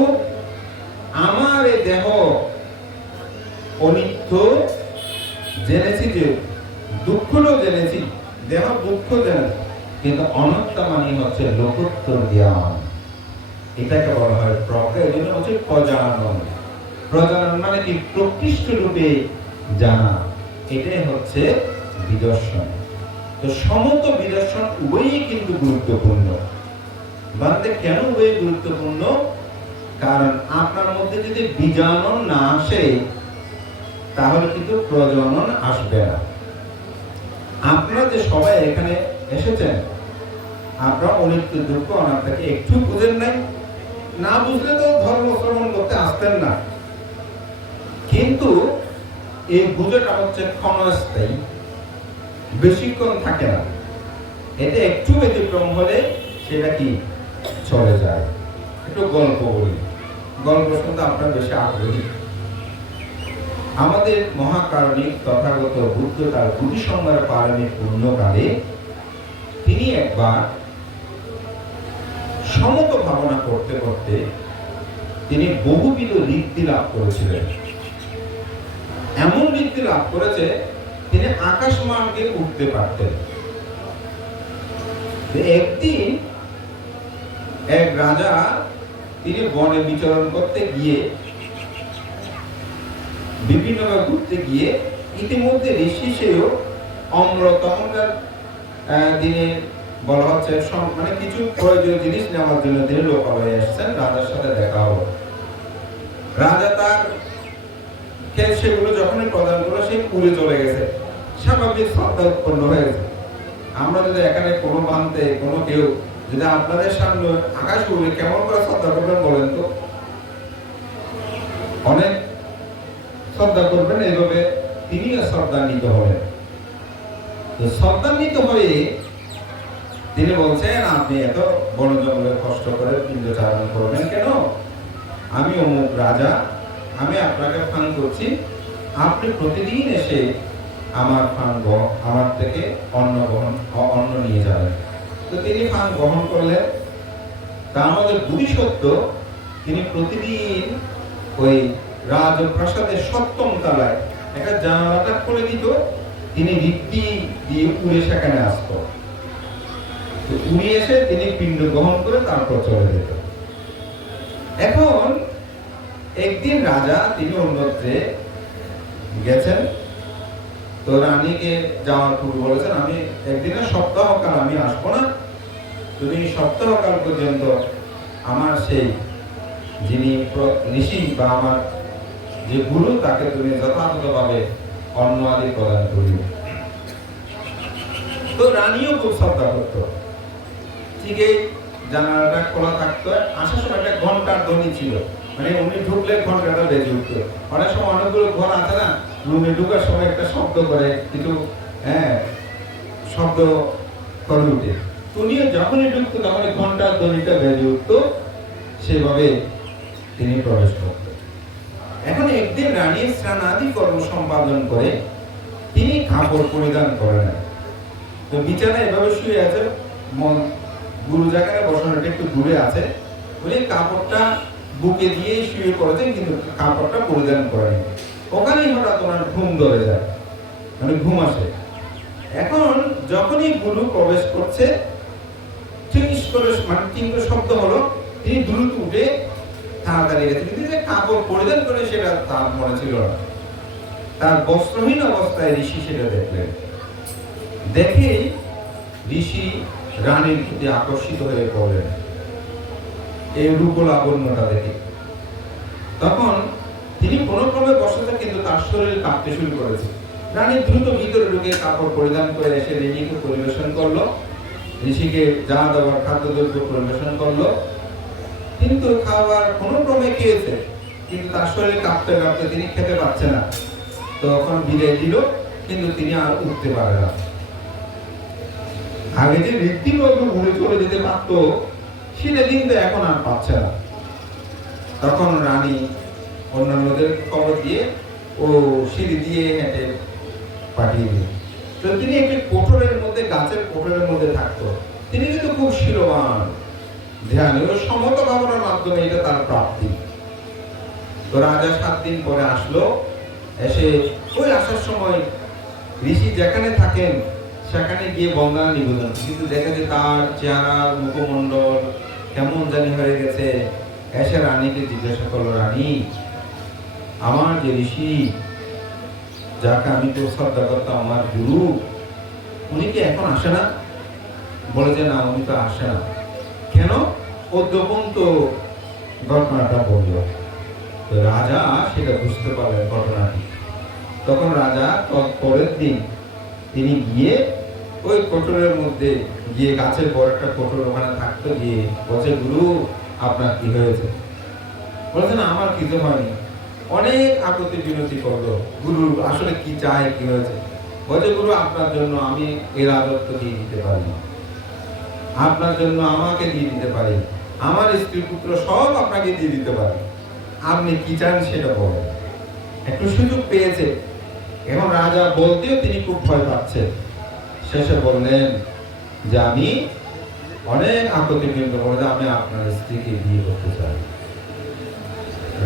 আমার এই দেহ অনিত্য জেনেছি, যে দুঃখটাও জেনেছি, দেহ দুঃখ জেনেছি, কিন্তু অনাত্মা মানে হচ্ছে লোকোত্তর জ্ঞান। এটাকে বলা হয় প্রজ্ঞা। এই জন্য হচ্ছে প্রজানন। প্রজানন মানে কি, প্রকৃষ্ট রূপে জানা, এটাই হচ্ছে বিদর্শন। তো সমত বিদর্শন উভয়ই কিন্তু গুরুত্বপূর্ণ। বান্দে কেন উভয়ই গুরুত্বপূর্ণ? কারণ আপনার মধ্যে যদি বিজানন না আসে, তাহলে কিন্তু প্রজনন আসবে না। আপনারা যে সবাই এখানে এসেছেন, আপনারা অনিত্য দুঃখ অনাত্মাকে একটু বুঝেন নাই, না বুঝলে তো ধর্ম শ্রবণ করতে আসতেন না। কিন্তু এই বুঝাটা হচ্ছে ক্ষণস্থায়ী, বেশিক্ষণ থাকে না। এটা একটু ব্যতিক্রম হলে সেটা কি চলে যায়। একটু গল্প বলি, গল্প শুনতে আপনার বেশি আগ্রহী। আমাদের মহাকারণিক তথাগত বুদ্ধ তার বুদ্ধি সংজ্ঞার পারণিক পূর্ণকালে তিনি একবার সমত ভাবনা করতে করতে তিনি বহুবিধ ঋদ্ধি লাভ করেছিলেন। এমন ঋদ্ধি লাভ করেছে, তিনি আকাশ মার্গে উঠতে পারতেন। একদিন এক রাজা, তিনি বনে বিচরণ করতে গিয়ে, বিভিন্নভাবে ঘুরতে গিয়ে, ইতিমধ্যে ঋষি সেও অম্র, তখনকার দিনে বলা হচ্ছে মানে কিছু প্রয়োজনীয় জিনিস নেওয়ার জন্য তিনি লোকালয়ে এসেছেন। রাজার সাথে দেখা হলো। রাজা তার সেগুলো যখনই প্রদান করলো, সে উড়ে চলে গেছে। স্বাভাবিক শ্রদ্ধা উৎপন্ন হয়ে গেছে। আমরা যদি এখানে কোনো বানতে কোনো কেউ যদি আপনাদের সামনে আকাশ উড়ে কেমন করে শ্রদ্ধা করবেন বলেন তো? অনেক শ্রদ্ধা করবেন, এইভাবে তিনিও শ্রদ্ধান্বিত হবেন। তো শ্রদ্ধান্বিত হয়ে তিনি বলছেন, আপনি এত বন জঙ্গলে কষ্ট করে পিণ্ড চারণ করবেন কেন? আমি অমুক রাজা, আমি আপনাকে ফান করছি, আপনি প্রতিদিন এসে আমার ফান আমার থেকে অন্ন নিয়ে যাবেন। তো তিনি ফান গ্রহণ করলেন। তা আমাদের বুদ্ধি সত্য, তিনি প্রতিদিন ওই রাজপ্রাসাদের ৭ম তলায় একটা জানালাটা খুলে দিত, তিনি ঋদ্ধি দিয়ে উড়ে সেখানে আসত। উড়ে এসে তিনি পিণ্ড গ্রহণ করে তারপর চলে যেত। এখন একদিন রাজা, তিনি অন্যত্রে গেছেন। তো রানীকে যাওয়ার পূর্বে বলেছেন, আমি একদিনের সপ্তাহকাল আমি আসবো না, তুমি সপ্তাহকাল পর্যন্ত আমার সেই যিনি ঋষি বা আমার যে গুরু, তাকে তুমি যথাযথভাবে অন্ন আদি প্রদান করিবে। তো রানীও খুব শ্রদ্ধা করত। ঠিক এই জানালাটা খোলা থাকতো, আসার সময় একটা ঘন্টার ধ্বনি ছিল, মানে উনি ঢুকলে ঘন্টাটা বেজে উঠতো। অনেক সময় অনেকগুলো ঘর আছে না, রুমে ঢুকার সময় একটা শব্দ করে, কিছু শব্দ করে উঠে। উনিও যখনই ঢুকতো তখনই ঘন্টার ধ্বনিটা বেজে উঠতো, সেভাবে তিনি প্রবেশ করতেন। এখন একদিন রানী স্নানাদি কর্ম সম্পাদন করে তিনি কাপড় পরিধান করে নেন। তো বিছানায় এভাবে শুয়ে আছে, গুরু জায়গায় বসানোটা একটু দূরে আছে, উনি কাপড়টা বুকে দিয়ে শুয়ে পড়েছেন, কিন্তু কাপড়টা পরিধান করেন। ওখানেই হঠাৎ ওনার ঘুম ধরে যায়, মানে ঘুম আসে। এখন যখনই গুরু প্রবেশ করছে, চিনিস করে মানে তিনটে শব্দ হলো, তিনি দ্রুত উঠে তাড়াতাড়ি গেছে, কিন্তু যে কাপড় পরিধান করে সেটা তার মনে ছিল না। তার বস্ত্রহীন অবস্থায় ঋষি সেটা দেখলেন। দেখে ঋষি রানীর প্রতি আকর্ষিত হয়ে পড়লেন এই রূপ লাবণ্যটা দেখে। তখন তিনি কোনো ক্রমে বসেছেন, কিন্তু তার শরীর কাঁপতে শুরু করেছে। রানী দ্রুত ভিতরে ঢুকে কাপড় পরিধান করে এসে ঋষিকে পরিবেশন করলো, ঋষিকে যা দেওয়ার খাদ্যদ্রব্য পরিবেশন করলো। কিন্তু খাবার কোনো ক্রমে খেয়েছে, কিন্তু তার শরীর কাঁপতে কাঁপতে তিনি খেতে পারছে না। তখন বিদায় দিল, কিন্তু তিনি আর উঠতে পারে না। আগে যে রীতিমতো ঘুরে চলে যেতে পারত, সেটা কিন্তু এখন আর পাচ্ছে না। তখন রানী অন্যান্যদের খবর দিয়ে ও সিঁড়ি দিয়ে হেঁটে পাঠিয়ে দিল। তো তিনি একটি কোঠরের মধ্যে, গাছের কোঠরের মধ্যে থাকতো। তিনি কিন্তু খুব শীলবান, ধ্যান ও সমত ভাবনার মাধ্যমে এটা তার প্রাপ্তি। তো রাজা 7 দিন পরে আসলো। এসে ওই আসার সময় ঋষি যেখানে থাকেন সেখানে গিয়ে বন্দনা নিবেদন, কিন্তু দেখে যে তার চেহারা মুখমণ্ডল কেমন জানি হয়ে গেছে। এসে রানীকে জিজ্ঞাসা করলো, রানী, আমার যে ঋষি যাকে আমি তো শ্রদ্ধা করতাম, আমার গুরু, উনি কি এখন আসে না? বলে যে না, উনি তো আসে না। কেন? উদ্যোপন তো ঘটনাটা বলল। তো রাজা সেটা বুঝতে পারলেন ঘটনাটি। তখন রাজা পরের দিন তিনি গিয়ে ওই কোটরের মধ্যে গিয়ে, গাছের বড় একটা কোটর ওখানে থাকতো, গিয়ে বলছে, গুরু আপনার কি হয়েছে? বলছে না, আমার কিছু হয়নি। অনেক আপত্তি বিনতি করলো, গুরু আসলে কি চায়, কি হয়েছে? বলছে, গুরু আপনার জন্য আমি এই রাজত্ব দিয়ে দিতে পারি, আপনার জন্য আমাকে দিয়ে দিতে পারি, আমার স্ত্রী পুত্র সব আপনাকে দিয়ে দিতে পারি, আপনি কি চান সেটা বলেন। একটু সুযোগ পেয়েছে। এখন রাজা বলতেও তিনি খুব ভয় পাচ্ছেন। শেষে বললেন যে আমি অনেক আপত্তি বিনতি করে আমি আপনার স্ত্রীকে বিয়ে করতে চাই।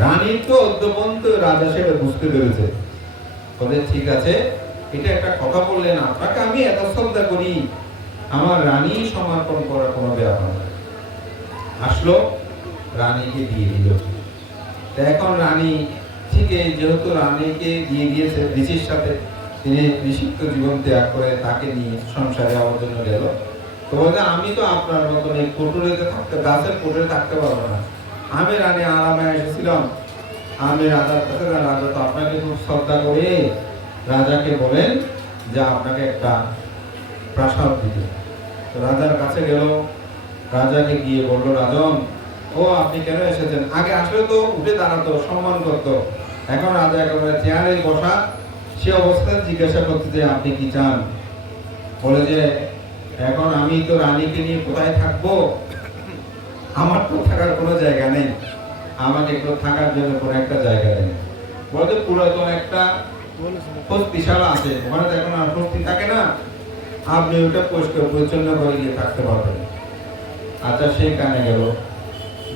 রানী তো অদ্যপন্ত রাজা সেটা বুঝতে পেরেছে। বলে ঠিক আছে, এটা একটা কথা বললেন, আপনাকে আমি এত শ্রদ্ধা করি, আমার রানী সমর্পণ করার কোনো ব্যাপার না। আসলো, রানীকে দিয়ে দিল। এখন রানী ঠিক যেহেতু রানীকে দিয়ে দিয়েছে ঋষির সাথে, তিনি ঋষিত্ব জীবন ত্যাগ করে তাকে নিয়ে সংসারে আমার জন্য গেল। তো বলে, আমি তো আপনার মতন এই কোটরেতে থাকতে, গাছের কোটরে থাকতে পারবো না। আমি রানী আরামে এসেছিলাম, আমি রাজার কাছে, রাজা তো আপনাকে খুব শ্রদ্ধা করে রাজাকে বলেন যে আপনাকে একটা প্রাসাদ দিতে। তো রাজার কাছে গেল, রাজাকে গিয়ে বললো, রাজন, ও আপনি কেন এসেছেন? আগে আসলে তো উঠে দাঁড়াতো, সম্মান করতো। এখন রাজা একেবারে চেয়ারে বসা, সে অবস্থায় জিজ্ঞাসা করতে যে আপনি কি চান? বলে যে এখন আমি তো রানীকে নিয়ে কোথায় থাকবো, আমার তো থাকার কোনো জায়গা নেই, আমাকে একটু থাকার জন্য কোনো একটা জায়গা নেই। বলে যে পুরাতন একটা বস্তিশালা আছে, ওখানে তো এখন আর বস্তি থাকে না, আপনি ওটা পরিষ্কার পরিচ্ছন্ন করে গিয়ে থাকতে পারবেন। আচ্ছা, সেখানে গেল।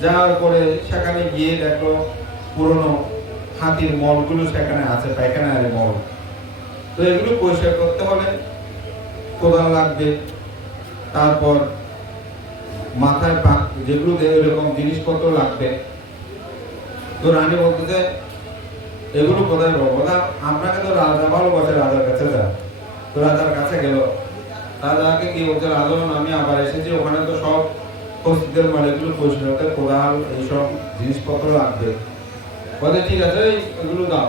যাওয়ার পরে সেখানে গিয়ে দেখলো পুরনো হাতির মলগুলো সেখানে আছে, পায়খানার মল। তো এগুলো পরিষ্কার করতে হলে কোদাল লাগবে, তারপর মাথায় পাক যেগুলো এরকম জিনিসপত্র লাগবে। তো রানী বলতেছে, এগুলো কোথায় পাবো? আপনাকে তো রাজা ভালোবাসে, রাজার কাছে যা। তো রাজার কাছে গেল, রাজাকে কি বলছে, রাজন আমি আবার এসেছি, ওখানে তো সব প্রস্তুতের মানে এগুলো পরিষ্কার, কোদাল এইসব জিনিসপত্র লাগবে। বলে ঠিক আছে, এগুলো দাও।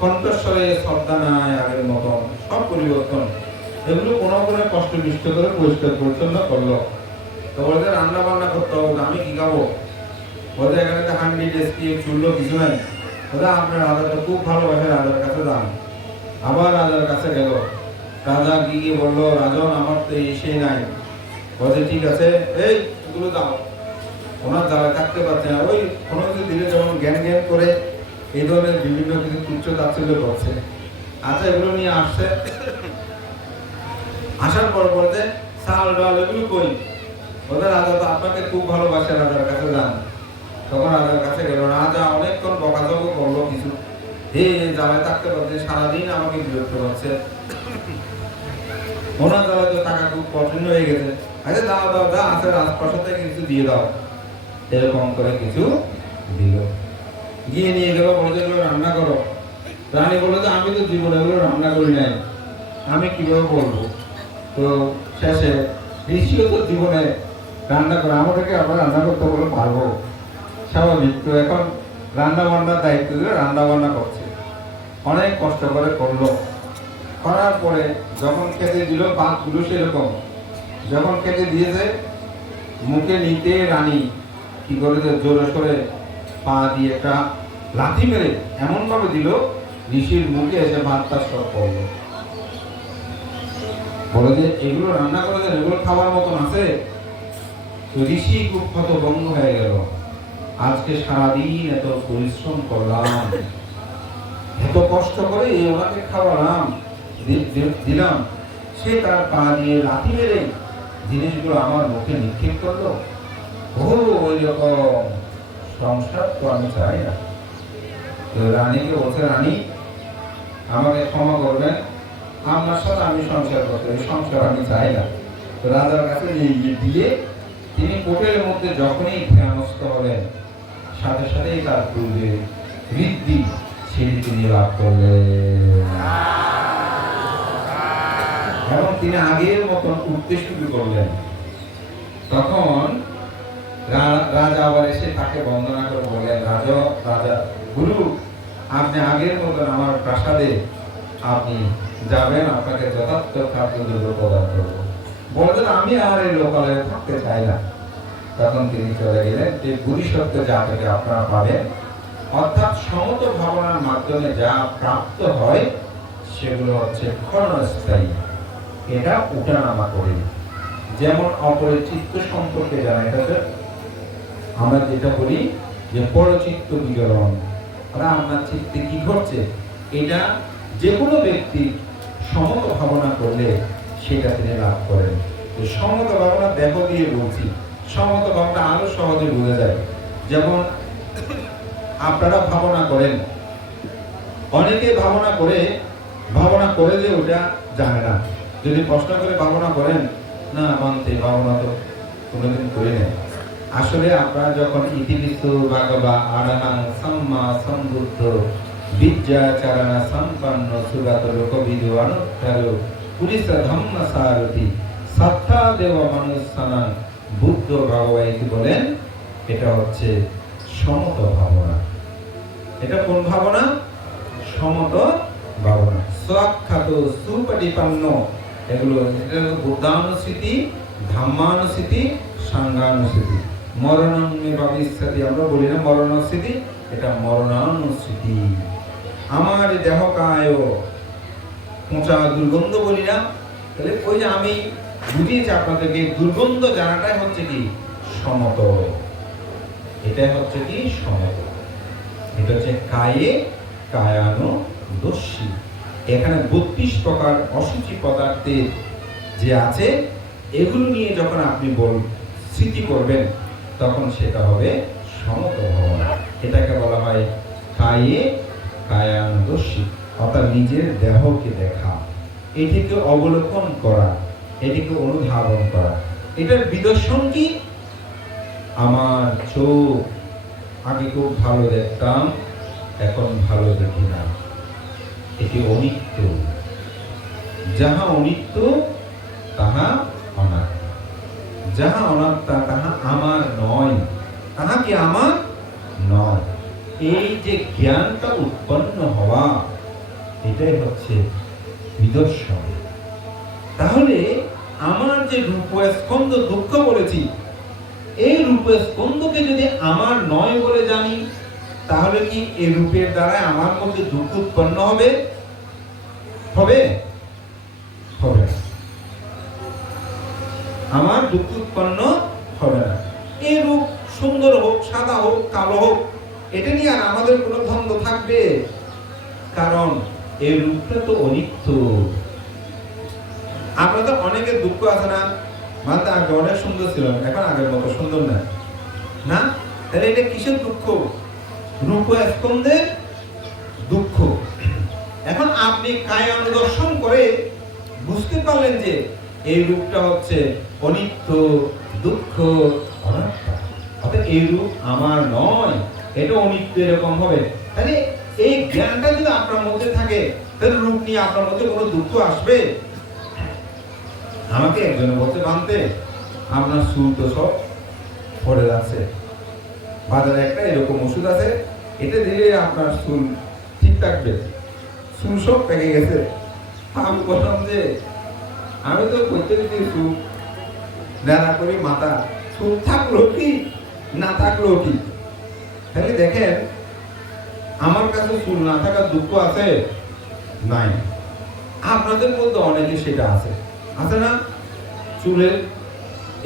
কণ্ঠস্বরে শ্রদ্ধা নাই আগের মতন, সব পরিবর্তন। এগুলো কোনো কোনো কষ্ট নিষ্ঠ করে পরিষ্কার পরিচ্ছন্ন করলো। তো বলতে রান্না বান্না করতে হবে, আমি কি খাবো? বলতে এখানে তো হান্ডি ডেস্কি চুল্লো কিছু নাই। বলে আপনার রাজা তো খুব ভালোবাসে, রাজার কাছে যান। আবার রাজার কাছে গেল, রাজা গিয়ে বললো, রাজন আমার তো এসে নাই। বলছে ঠিক আছে, এই এগুলো দাও। ওনার জ্বালায় থাকতে পারছে না, ওই কোনো কিছু দিলে যেমন জ্ঞান জ্ঞান করে এই ধরনের বিভিন্ন কিছু তুচ্ছ তাচ্ছল্য করছে। আচ্ছা, এগুলো নিয়ে আসছে। আসার পর বলতে চাল ডাল এগুলো কই? বলতে রাজা তো আপনাকে খুব ভালোবাসে, রাজার কাছে যান। তখন রাজার কাছে গেল, রাজা অনেকক্ষণ বকাঝকা করলো কিছু, হে জ্বালায় থাকতে পারছে, সারাদিন আমাকে বিরক্ত করছে, ওনার জ্বালায় তো টাকা খুব কঠিন হয়ে গেছে। আচ্ছা দাও দাও, যা আছে রাজপ্রাসাদ থেকে কিছু দিয়ে দাও। এরকম করে কিছু দিল, গিয়ে নিয়ে গেল, বলে রান্না করো। রানী বললো যে আমি তো জীবনে এগুলো রান্না করি নাই, আমি কিভাবে বলবো। তো শেষে ঋষিও তো জীবনে রান্না করে, আমাদেরকে আমরা রান্না করতে বলে পারবো, স্বাভাবিক। তো এখন রান্না বান্নার দায়িত্ব দিলে রান্না বান্না করছে, অনেক কষ্ট করে করলো। করার পরে যখন খেতে দিল, ভাতগুলো সেরকম যখন খেতে দিয়েছে, মুখে নিতে রানী কি করে জোরে সরে পা দিয়ে একটা লাথি মেরে এমন ভাবে দিল, ঋষির মুখে এসে ভাতটা সব পড়লো। বলে যে এগুলো রান্না করে দেন, এগুলো খাবার মতন আছে। তো ঋষি খুব হতভম্ব হয়ে গেল, আজকে সারাদিন এত পরিশ্রম করলাম, এত কষ্ট করে ওনাকে খাওয়ালাম, দিলাম, সে তার পা দিয়ে লাথি মেরে জিনিসগুলো আমার মুখে নিক্ষেপ করলো। ওই রকম সংসার তো আমি চাই না। তো রানীকে বলছে, রানী আমাকে ক্ষমা করবেন, আপনার সাথে আমি সংসার করতে, সংসার আমি চাই না। তো রাজার কাছে নিয়ে দিয়ে তিনি কোটের মধ্যে যখনই ধ্যানস্থ হলেন, সাথে সাথেই তার পূর্বে বৃদ্ধি সেটি তিনি লাভ করলেন এবং তিনি আগের মতন উঠতে শুরু করলেন। তখন রাজা আবার এসে তাকে বন্দনা করে বললেন, রাজা গুরু, আপনি আগের মতন আমার প্রাসাদে আপনি যাবেন, আপনাকে যথার্থ খাদ্য প্রদান করবো। বললেন, আমি আর এই লোকালয়ে থাকতে চাই না। তখন তিনি চলে গেলেন। যে গুরুসত্য যা থেকে আপনারা পাবেন, অর্থাৎ সমত ভাবনার মাধ্যমে যা প্রাপ্ত হয় সেগুলো হচ্ছে ক্ষণস্থায়ী, এটা উঠানামা করে। যেমন অপরের চিত্ত সম্পর্কে জানা, এটা আমরা যেটা বলি যে পরচিত্ত বিবরণ, আপনার চিত্তে কি ঘটছে, এটা যে কোনো ব্যক্তি সমত ভাবনা করলে সেটা তিনি লাভ করেন। সমত ভাবনা দেহ দিয়ে বলছি, সমত ভাবনা আরো সহজে বোঝা যায়। যেমন আপনারা ভাবনা করেন, অনেকে ভাবনা করে যে ওটা জানে না। যদি প্রশ্ন করে ভাবনা করেন, না মানতে ভাবনা তো কোনোদিন করে নেই। আসলে আপনারা যখন ইতিবিস্তু ভাগবা আড়াহাং সম্মা সম্বুদ্ধ বিদ্যাচারণা সম্পন্ন সুগাত লোকবিদু অনুত্তর পুলিশ ধম্ম সারথি সত্তা দেব মনুষ্যানাং বুদ্ধ ভগবাইতি বলেন, এটা হচ্ছে সমত ভাবনা। এটা কোন ভাবনা? সমত ভাবনা। সাক্ষাৎ সুপটিপন্ন, এগুলো বুদ্ধানুস্মৃতি, ধাম্মানুস্মৃতি, সাংঘানুস্মৃতি। মরণে ভবিষ্যতি আমরা বলি না মরণস্মৃতি, এটা মরণানুস্মৃতি। আমার দেহ কায় পচা দুর্গন্ধ বলি না, তাহলে ওই যে আমি বুঝিয়েছি আপনাদেরকে, দুর্গন্ধ জানাটাই হচ্ছে কি সমত, এটাই হচ্ছে কি সমত। এটা হচ্ছে কায়ে কায়ানুদর্শী। এখানে 32 প্রকার অসুচি পদার্থের যে আছে, এগুলো নিয়ে যখন আপনি স্মৃতি করবেন, তখন সেটা হবে সমত ভাবনা। এটাকে বলা হয় কায়ে কায়ানুদর্শী, অর্থাৎ নিজের দেহকে দেখা, এটিকে অবলোকন করা, এটিকে অনুধাবন করা। এটার নিদর্শন কি? আমার চোখ আগে খুব ভালো দেখতাম, এখন ভালো দেখি না, এটি অনিত্য। যাহা অনিত্য তাহা অনাত্মা, যাহা অনাত্মা তাহা আমার নয়, তাহা কি আমার নয়। এই যে জ্ঞানটা উৎপন্ন হওয়া, এটাই হচ্ছে নিদর্শন। তাহলে আমার যে রূপস্কন্ধ দুঃখ বলেছি, এই রূপস্কন্ধকে যদি আমার নয় বলে জানি, তাহলে কি এই রূপের দ্বারা আমার মধ্যে দুঃখ উৎপন্ন হবে? হবে হবে না, আমার দুঃখ উৎপন্ন হবে না। এই রূপ সুন্দর হোক, সাদা হোক, কালো হোক, এটা নিয়ে আর আমাদের কোনো দ্বন্দ্ব থাকবে? কারণ এই রূপটা তো অনিত্য। আপনাদের অনেকের দুঃখ আছে না, মানে আগে অনেক সুন্দর ছিল, এখন আগের মতো সুন্দর না, না? তাহলে এটা কিসের দুঃখ? রূপ স্কন্ধের দুঃখ। এখন আপনি কায় অনুদর্শন করে বুঝতে পারলেন যে এই রূপটা হচ্ছে অনিত্য, দুঃখ, অনাত্মা, অর্থাৎ এই রূপ আমার নয়, এটা অনিত্য, এরকম হবে। তাহলে এই জ্ঞানটা যদি আপনার মধ্যে থাকে তাহলে রূপ নিয়ে আপনার মধ্যে কোনো দুঃখ আসবে? আমাকে একজনে বলতে বানতে আপনার চুল তো সব পড়ে যাচ্ছে, বাজারে একটা এরকম ওষুধ আছে, এটা দিলে আপনার চুল ঠিক থাকবে, চুল সব পেকে গেছে। আমি বললাম যে আমি তো করতে দিতে চুল নেড়া করি, মাথা চুল থাকলো কি না থাকলো কি, তাহলে দেখেন আমার কাছে চুল না থাকার দুঃখ আছে নাই? আপনাদের মধ্যে অনেকে সেটা আছে, আছে না? চুলের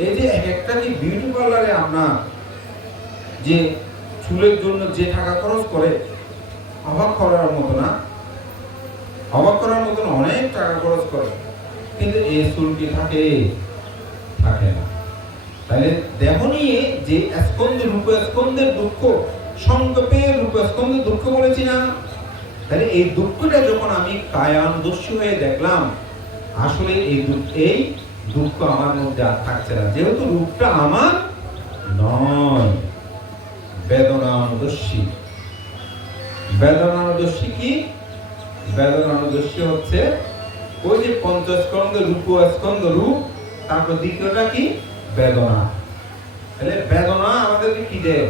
এই যে এক একটা যে বিউটি পার্লারে আপনার যে চুলের জন্য যে টাকা খরচ করে, অবাক করার মতো না, অবাক করার মতন অনেক টাকা খরচ করে, কিন্তু এই চুল কি থাকে? থাকে না। তাহলে দেহ নিয়ে যে স্কন্ধ রূপ স্কন্ধের দুঃখ, সংকল্পে রূপ স্কন্ধের দুঃখ বলেছি না? তাহলে এই দুঃখটা যখন আমি কায়ানুদর্শী হয়ে দেখলাম, আসলে এই দুঃখ আমার মধ্যে আর থাকছে না, যেহেতু রূপটা আমার নয়। বেদনানুদর্শী। বেদনানুদর্শী কি? বেদনানুদর্শী হচ্ছে ওই যে পঞ্চস্কন্ধ রূপ স্কন্ধ রূপ, তারপর দ্বিতীয়টা কি? বেদনা। তাহলে বেদনা আমাদেরকে কি দেয়?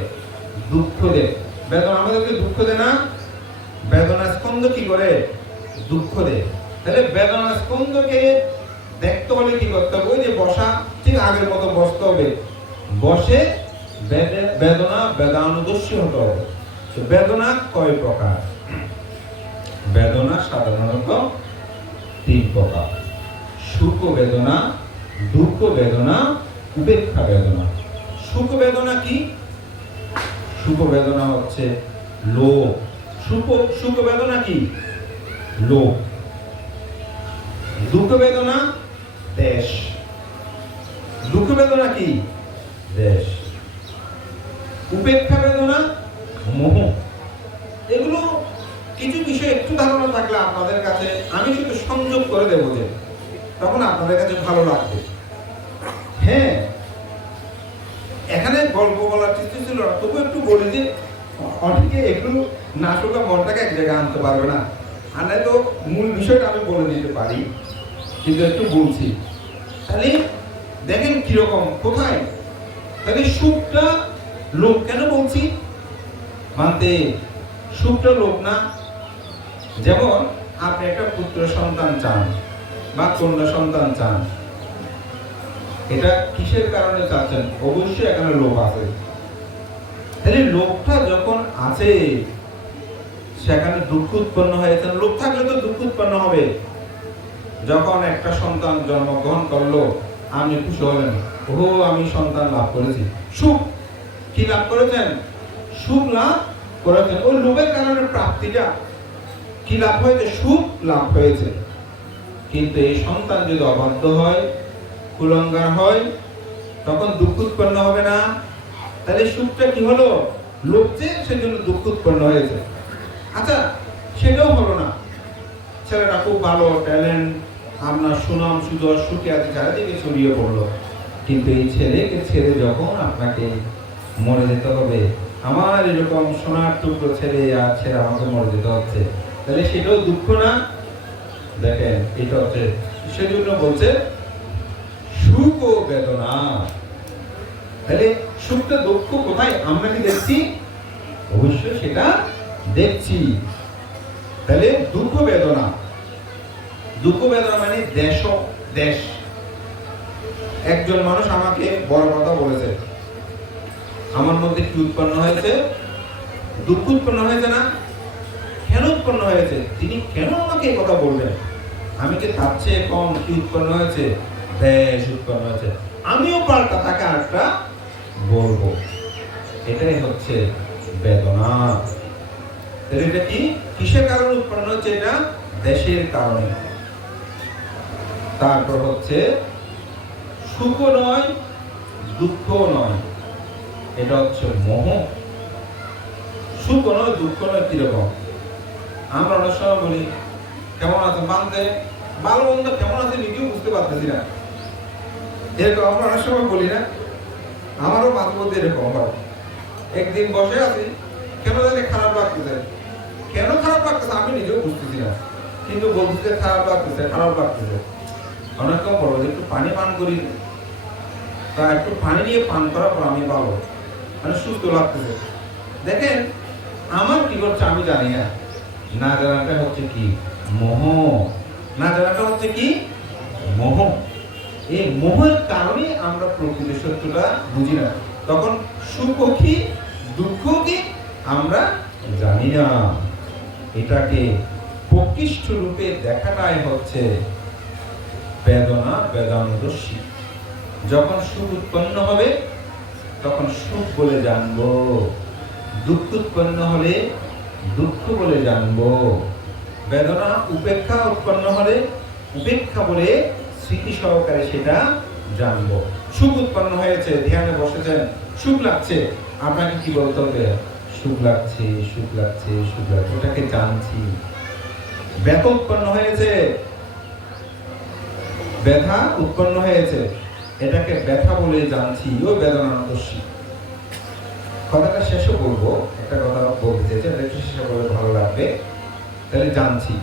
দুঃখ দেয়। বেদনা আমাদেরকে দুঃখ দেয় না? বেদনা স্কন্ধ কি করে? দুঃখ দেয়। তাহলে বেদনা স্কন্ধকে দেখতে হলে কি করতে হবে? ওই যে বসা, ঠিক আগের মতো বসতে হবে, বসে বেদনা বেদানুদর্শী হতে হবে। বেদনা কয় প্রকার? বেদনা সাধারণত 3 প্রকার: সুখ বেদনা, দুঃখ বেদনা, উপেক্ষা বেদনা। সুখ বেদনা কি? সুখ বেদনা হচ্ছে লোভ। সুখ বেদনা কি? লোভ। দুঃখ বেদনা দেশ। দুঃখ বেদনা কি? দেশ। উপেক্ষা বেদনা মোহ। এগুলো কিছু বিষয় একটু ধারণা থাকলে আপনাদের কাছে আমি শুধু সংযোগ করে দেবো, যে তখন আপনাদের কাছে ভালো লাগবে। হ্যাঁ, এখানে গল্প বলার চেষ্টা ছিল, তবু একটু বলি যে অনেকে একটু না শুনলে মনটাকে এক জায়গায় আনতে পারবে না, আর নাই তো মূল বিষয়টা আমি বলে দিতে পারি, কিন্তু একটু বলছি। তাহলে দেখেন কিরকম, কোথায়? তাহলে সুখটা লোভ কেন বলছি? মানতে সুখটা লোভ না। যেমন আপনি একটা পুত্র সন্তান চান বা কন্যা সন্তান চান, এটা কিসের কারণে চাচ্ছেন? অবশ্যই এখানে লোভ আছে। তাহলে লোভটা যখন আছে সেখানে দুঃখ উৎপন্ন হয়েছে। লোভ থাকলে তো দুঃখ উৎপন্ন হবে। যখন একটা সন্তান জন্মগ্রহণ করলো, আপনি খুশি হলেন, ও আমি সন্তান লাভ করেছি, সুখ। কি লাভ করেছেন? সুখ লাভ করেছেন। ওই লোভের কারণে প্রাপ্তিটা কি লাভ হয়েছে? সুখ লাভ হয়েছে। কিন্তু এই সন্তান যদি অবাধ্য হয়, কুলঙ্গার হয়, তখন দুঃখ উৎপন্ন হবে না? তাহলে সুখটা কি হলো? লোভ যে, সেজন্য দুঃখ উৎপন্ন হয়েছে। আচ্ছা, সেটাও হলো না, ছেলেটা খুব ভালো, ট্যালেন্ট, আপনার সুনাম সুযোগ সুখে আছে, চারিদিকে ছড়িয়ে পড়লো, কিন্তু এই ছেলেকে ছেড়ে যখন আপনাকে মরে যেতে হবে, আমার এরকম সোনার টুকরো ছেলে আর ছেড়ে আমাকে মরে যেতে হচ্ছে, তাহলে সেটাও দুঃখ না? দেখেন, এটা হচ্ছে, সেজন্য বলছে সুখ ও বেদনা। তাহলে সুখটা দুঃখ কোথায় আমরা কি দেখছি? অবশ্যই সেটা দেখছি। তাহলে দুঃখ বেদনা। দুঃখ বেদনা মানে দেশ। দেশ। একজন মানুষ আমাকে বড় কথা বলেছে, আমার মধ্যে কি উৎপন্ন হয়েছে? দুঃখ উৎপন্ন হয়েছে না? কেন উৎপন্ন হয়েছে? তিনি কেন আমাকে কথা বললেন? আমি কি তার চেয়ে কম? কি উৎপন্ন হয়েছে? দেশ উৎপন্ন হয়েছে। আমিও পাল্টা তাকে আরেকটা বলবো। এটাই হচ্ছে বেদনা। এটা কি? কিসের কারণে উৎপন্ন হচ্ছে? এটা দেশের কারণে। তারপর হচ্ছে সুখ নয়, দুঃখ নয়, এটা হচ্ছে মোহ। সুখ নয়, দুঃখ নয়। কিরকম? আমরা অনেক সময় বলি, কেমন আছে বান্ধে, ভালো মন্দ কেমন আছে নিজেও বুঝতে পারতেছি না, এরকম আমরা অনেক সময় বলি না? আমারও মাঝে মধ্যে এরকম হয়। একদিন বসে আছি, কেন জানি খারাপ লাগতেছে, কেন খারাপ লাগতেছে আমি নিজেও বুঝতেছি না, কিন্তু বলতেছে খারাপ লাগতেছে খারাপ লাগতেছে। অনেকে বলো যে একটু পানি পান করি, তা একটু পানি নিয়ে পান করার পর আমি ভালো মানে সুস্থ লাগতেছে। দেখেন আমার কি করছে আমি জানি না, না জানাটা হচ্ছে কি মোহ, না জানাটা হচ্ছে কি মোহ। এই মোহের কারণে আমরা প্রকৃত সত্যটা বুঝি না, তখন সুখ কি দুঃখ কি আমরা জানি না। এটাকে প্রকৃষ্ট রূপে দেখাটাই হচ্ছে বেদনা বেদানুদর্শী। যখন সুখ উৎপন্ন হবে তখন সুখ বলে জানবো, দুঃখ উৎপন্ন হলে দুঃখ বলে জানবো, বেদনা উপেক্ষা উৎপন্ন হলে উপেক্ষা বলে স্মৃতি সহকারে সেটা জানবো। সুখ উৎপন্ন হয়েছে, ধ্যানে বসেছেন, সুখ লাগছে, আপনাকে কি বলতে হবে? সুখ লাগছে সুখ লাগছে সুখ লাগছে, ওটাকে জানছি। ব্যথা উৎপন্ন হয়েছে, ব্যথা উৎপন্ন হয়েছে, এটাকে ব্যথা বলে জানছি, ও বেদনানুদর্শী। কথাটা শেষে বলবো, একটা কথা বলতে চাইছি, একটু শেষে বলে ভালো লাগবে। তাহলে জানছি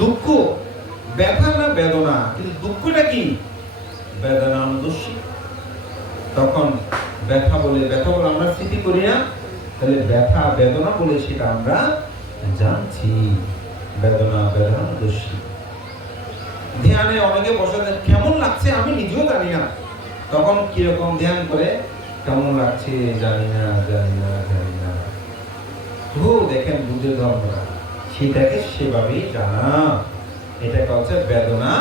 দুঃখ ব্যথা না বেদনা, কিন্তু দুঃখটা কি বেদনানুদর্শী। তখন ব্যথা বলে আমরা স্মৃতি করি না, তাহলে ব্যথা বেদনা বলে সেটা আমরা জানছি, বেদনা বেদনানুদর্শী। ধ্যানে অনেকে বসে কেমন লাগছে আমি নিজেও জানি না, তখন কিরকম ধ্যান করে কেমন লাগছে জানি না জানি না জানি না। দেখেন বুঝে ধর্মরা সেটাকে সেভাবেই জানা, এটাকে হচ্ছে বেদনা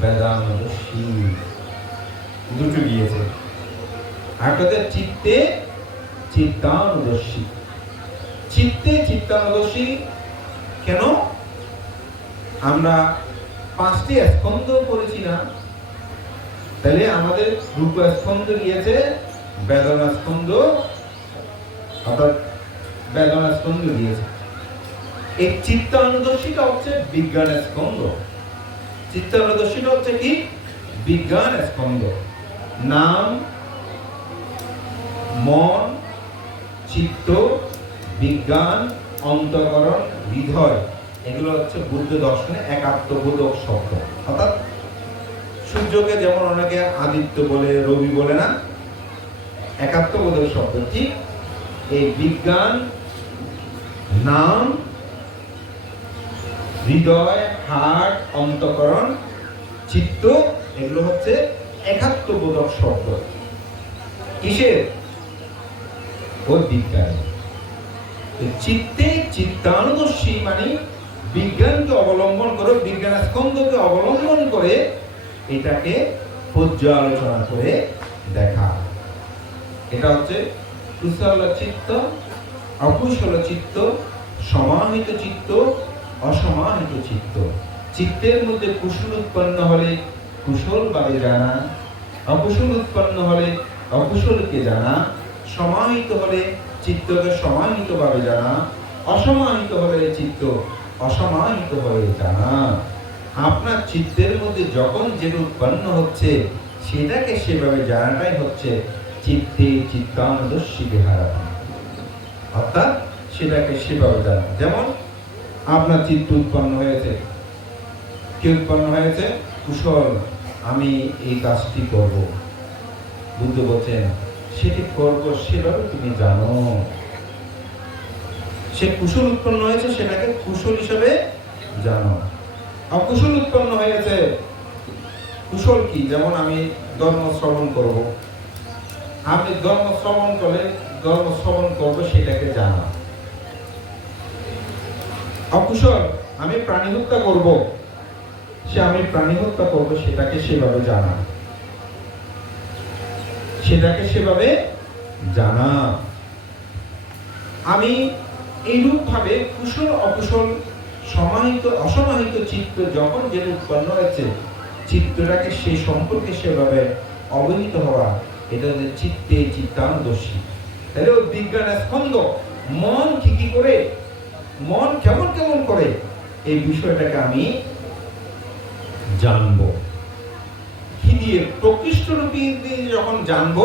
বেদানুদর্শী। দুটো গিয়েছে, একটা চিত্তে চিত্তানুদর্শী। চিত্তে চিত্তানুদর্শী কেন? আমরা 5টি স্কন্ধ পড়েছি না, তাহলে আমাদের রূপ স্কন্ধ গিয়েছে, বেদনা স্কন্ধ অর্থাৎ বেদনা স্কন্ধ গিয়েছে। এই চিত্তানুদর্শীটা হচ্ছে বিজ্ঞান স্কন্ধ। চিত্তানুদর্শীটা হচ্ছে কি বিজ্ঞান স্কন্ধ। নাম, মন, চিত্ত, বিজ্ঞান, অন্তঃকরণ, হৃদয়, এগুলো হচ্ছে বুদ্ধ দর্শনে একাত্মবোধক শব্দ। অর্থাৎ সূর্যকে যেমন অনেকে আদিত্য বলে, রবি বলে না, একাত্মবোধক শব্দ। ঠিক এই বিজ্ঞান, নাম, হৃদয়, হার্ট, অন্তঃকরণ, চিত্ত, এগুলো হচ্ছে একাত্মবোধক শব্দ। কিসের? ওই বিজ্ঞান। চিত্তে চিত্তানুদর্শী মানে বিজ্ঞানকে অবলম্বন করে, বিজ্ঞান স্কন্ধকে অবলম্বন করে এটাকে পর্যালোচনা করে দেখা। এটা হচ্ছে কুশল চিত্ত, অকুশল চিত্ত, সমাহিত চিত্ত, অসমাহিত চিত্ত। চিত্তের মধ্যে কুশল উৎপন্ন হলে কুশল ভাবে জানা, অকুশল উৎপন্ন হলে অকুশলকে জানা, সমাহিত হলে চিত্তকে সমাহিত ভাবে জানা, অসমাহিত হলে চিত্ত অসমাহিত হয়ে জানা। আপনার চিত্তের মধ্যে যখন যেটা উৎপন্ন হচ্ছে সেটাকে সেভাবে জানাটাই হচ্ছে চিত্তে চিত্তানুদর্শী বিহার। অর্থাৎ সেটাকে সেভাবে জানা। যেমন আপনার চিত্ত উৎপন্ন হয়েছে, কি উৎপন্ন হয়েছে? কুশল, আমি এই কাজটি করব। বুদ্ধ বলছেন সেটি করব, সেভাবে তুমি জানো। সে কুশল উৎপন্ন হয়েছে, সেটাকে কুশল হিসেবে জানো। অকুশল উৎপন্ন হয়েছে, কুশল কি? যেমন আমি ধর্ম শ্রবণ করব, আপনি ধর্ম শ্রবণ করলে ধর্ম শ্রবণ করবো সেটাকে জানা। অকুশল আমি প্রাণী হত্যা করব, সে আমি প্রাণী হত্যা করবো সেটাকে সেভাবে জানা, সেটাকে সেভাবে জানা। আমি এইরূপ ভাবে কুশল অকুশল সমাহিত অসমাহিত চিত্ত যখন যেটা উৎপন্ন হয়েছে চিত্তটাকে সে সম্পর্কে সেভাবে অবহিত হওয়া, এটা হচ্ছে চিত্তে চিত্তানুদর্শী। তাহলে ওই বিজ্ঞান স্কন্ধ মন কি করে, মন কেমন কেমন করে, এই বিষয়টাকে আমি জানবো। কি দিয়ে? প্রকৃষ্ট রূপে যখন জানবো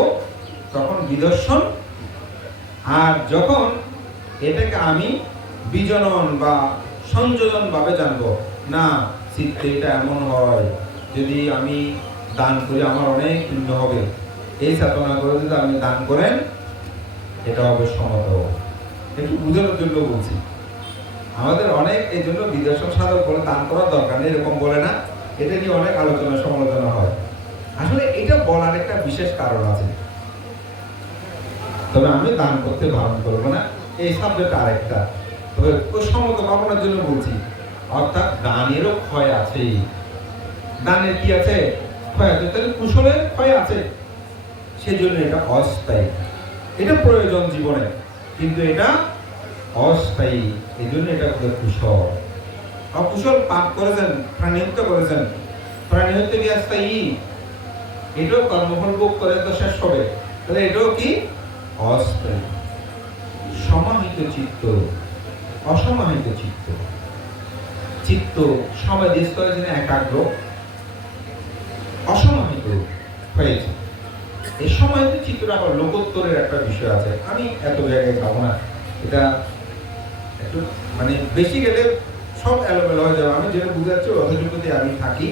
তখন বিদর্শন, আর যখন এটাকে আমি বিজনন বা সংযোজন ভাবে জানবো না। চিত্তে এটা এমন হয়, যদি আমি দান করি আমার অনেক পুণ্য হবে, এই চেতনা করে যদি আপনি দান করেন এটা হবে সমত। একটু বুঝানোর জন্য বলছি। আমাদের অনেক এই জন্য বিদর্শন সাধক বলে দান করার দরকার নেই, এরকম বলে না। এটা নিয়ে অনেক আলোচনা সমালোচনা হয়। আসলে এটা বলার একটা বিশেষ কারণ আছে, তবে আমি দান করতে বারণ করবো না, এই সাবজেক্ট আরেকটা। তবে ওই সমত ভাবনার জন্য বলছি। অর্থাৎ দানেরও ক্ষয় আছে। দানের কি আছে? ক্ষয় আছে। তাহলে কুশলের ক্ষয় আছে, সেজন্য এটা অস্থায়ী। এটা প্রয়োজন জীবনে, কিন্তু এটা অস্থায়ী। এই জন্য এটা কুশল। অকুশল পাপ করেছেন, প্রাণী হত্যা করেছেন, প্রাণী হত্যা কি অস্থায়ী? এটাও কর্মফল ভোগ করে তো শেষ হবে, তাহলে এটাও কি অস্থায়ী। সমাহিত চিত্ত, অসমাহিত চিত্ত। চিত্ত সমাধিস্থ হয়েছে, একাগ্র, অসমাহিত হয়েছে। এই সমাহিত চিত্তটা আবার লোকোত্তরের একটা বিষয় আছে, আমি এত জায়গায় যাবো না। এটা একটু মানে বেশি গেলে সব এলোমেলো হয়ে যাবে। আমি যেটা বুঝাচ্ছি অতটুকুতে আমি থাকি।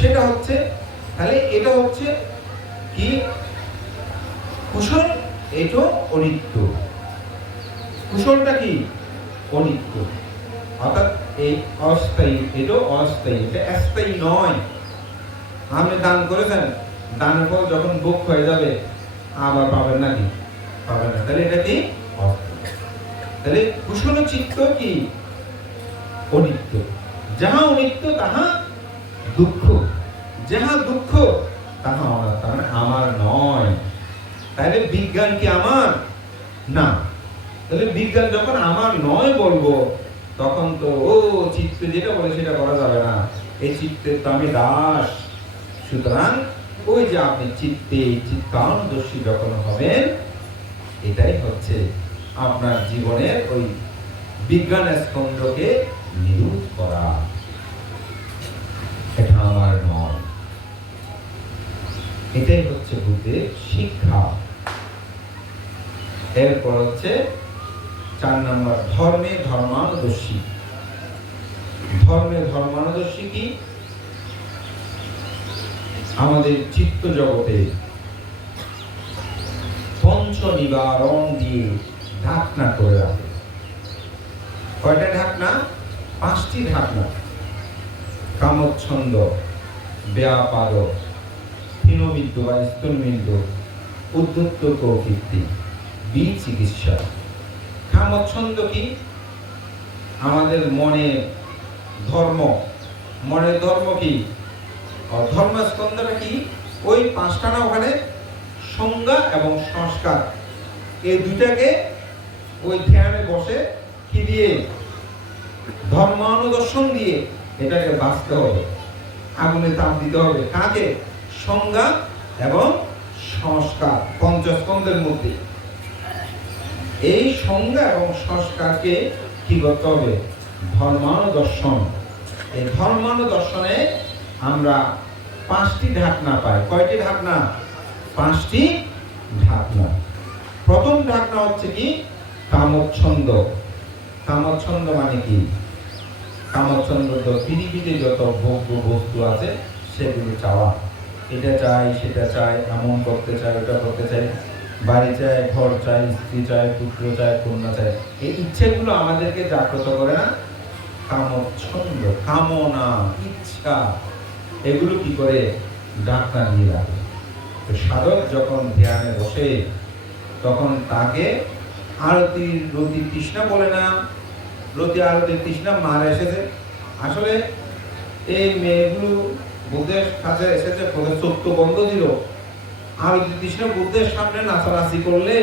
সেটা হচ্ছে, তাহলে এটা হচ্ছে কি কুশল, এটাও অনিত্য। কুশলটা কি অনিত্য, অর্থাৎ এই অস্থায়ী, এটাও অস্থায়ী, এটা স্থায়ী নয়। আপনি দান করেছেন, দানের ফল যখন ভোগ হয়ে যাবে আবার পাবেন নাকি? পাবেন না। তাহলে এটা কি অস্থায়ী। তাহলে কুশল চিত্ত কি অনিত্য। যাহা অনিত্য তাহা দুঃখ, যাহা দুঃখ তাহা অনাত্মা, মানে আমার নয়। তাহলে বিজ্ঞান কি আমার? না। তাহলে বিজ্ঞান যখন আমার নয় বলবো, তখন তো ও চিত্তে যেটা বলে সেটা করা যাবে না। এই চিত্তের তো আমি দাস। সুতরাং ওই যে আপনি চিত্তে চিত্তানুদর্শী যখন হবেন, এটাই হচ্ছে আপনার জীবনের ওই বিজ্ঞানের স্কন্ধকে নিরোধ করা। এটা আমার নয়, এটাই হচ্ছে বুদ্ধের শিক্ষা। এরপর হচ্ছে 4 নম্বর, ধর্মে ধর্মানুদর্শী। ধর্মে ধর্মানুদর্শী কি? আমাদের চিত্ত জগতে পঞ্চ নিবারণ দিয়ে ঢাকনা করে রাখে। কয়টা ঢাকনা? 5টি ঢাকনা। কামচ্ছন্দ, ব্যাপাদ, হীনবিদ্য বা স্তনবিদ্য, উদ্ধত্ত প্রকৃতি, বিচিকিৎসা। কামচ্ছন্দ কি? আমাদের মনে ধর্ম। মনের ধর্ম কি? ধর্মস্কন্ধটা কি? ওই 5টা না, ওখানে সংজ্ঞা এবং সংস্কার, এই দুটাকে ওই ধ্যানে বসে কি দিয়ে? ধর্মানুদর্শন দিয়ে এটাকে বাঁচতে হবে, আগুনে তাপ দিতে হবে। কাকে? সংজ্ঞা এবং সংস্কার, পঞ্চস্কন্ধের মধ্যে। এই সংজ্ঞা এবং সংস্কারকে কি করতে হবে? ধর্মানুদর্শন। এই ধর্মানুদর্শনে আমরা 5টি ঢাকনা পাই। কয়টি ঢাকনা? 5টি ঢাকনা। প্রথম ঢাকনা হচ্ছে কি? কামচ্ছন্দ। কামচ্ছন্দ মানে কি? কামচ্ছন্দ তো পৃথিবীতে যত ভোগ্য বস্তু আছে সেগুলো চাওয়া। এটা চাই, সেটা চাই, এমন করতে চাই, ওটা করতে চাই, বাড়ি চাই, ঘর চাই, স্ত্রী চাই, পুত্র চাই, কন্যা চাই। এই ইচ্ছেগুলো আমাদেরকে জাগ্রত করে না? কামচ্ছন্দ, কামনা, ইচ্ছা, এগুলো কি করে? ঢাকনা দিয়ে রাখে। তো সাধক যখন ধ্যানে বসে, তখন তাকে আরতির রতি তৃষ্ণা বলে না। রতি আরতির তৃষ্ণা মার এসেছে। আসলে এই মেয়েগুলো বুদ্ধের কাছে এসেছে, চোখ তো বন্ধ দিল। আরতি তৃষ্ণা বুদ্ধের সামনে নাচানাচি করলে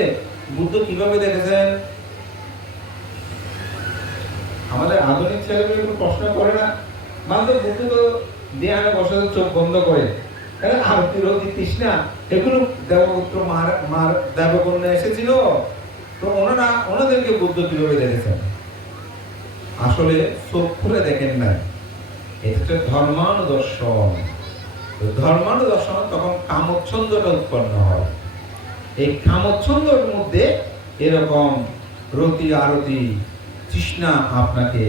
বুদ্ধ কিভাবে দেখেছেন? আমাদের আধুনিক ছেলেমেয়েগুলো প্রশ্ন করে না, মানব বুদ্ধ তো ধ্যানে বসে চোখ বন্ধ করে। আরতি রতি তৃষ্ণা এগুলো দেবপুত্র মার দেবকন্যা এসেছিল, তো ওনাদেরকে বুদ্ধ কিভাবে দেখেছেন? আসলে চোখ খুলে দেখেন না। এটা হচ্ছে ধর্মানুদর্শন। ধর্মানুদর্শন তখন কামচ্ছন্দটা উৎপন্ন হয়। এই কামচ্ছন্দের মধ্যে এরকম রতি আরতি তৃষ্ণা আপনাকে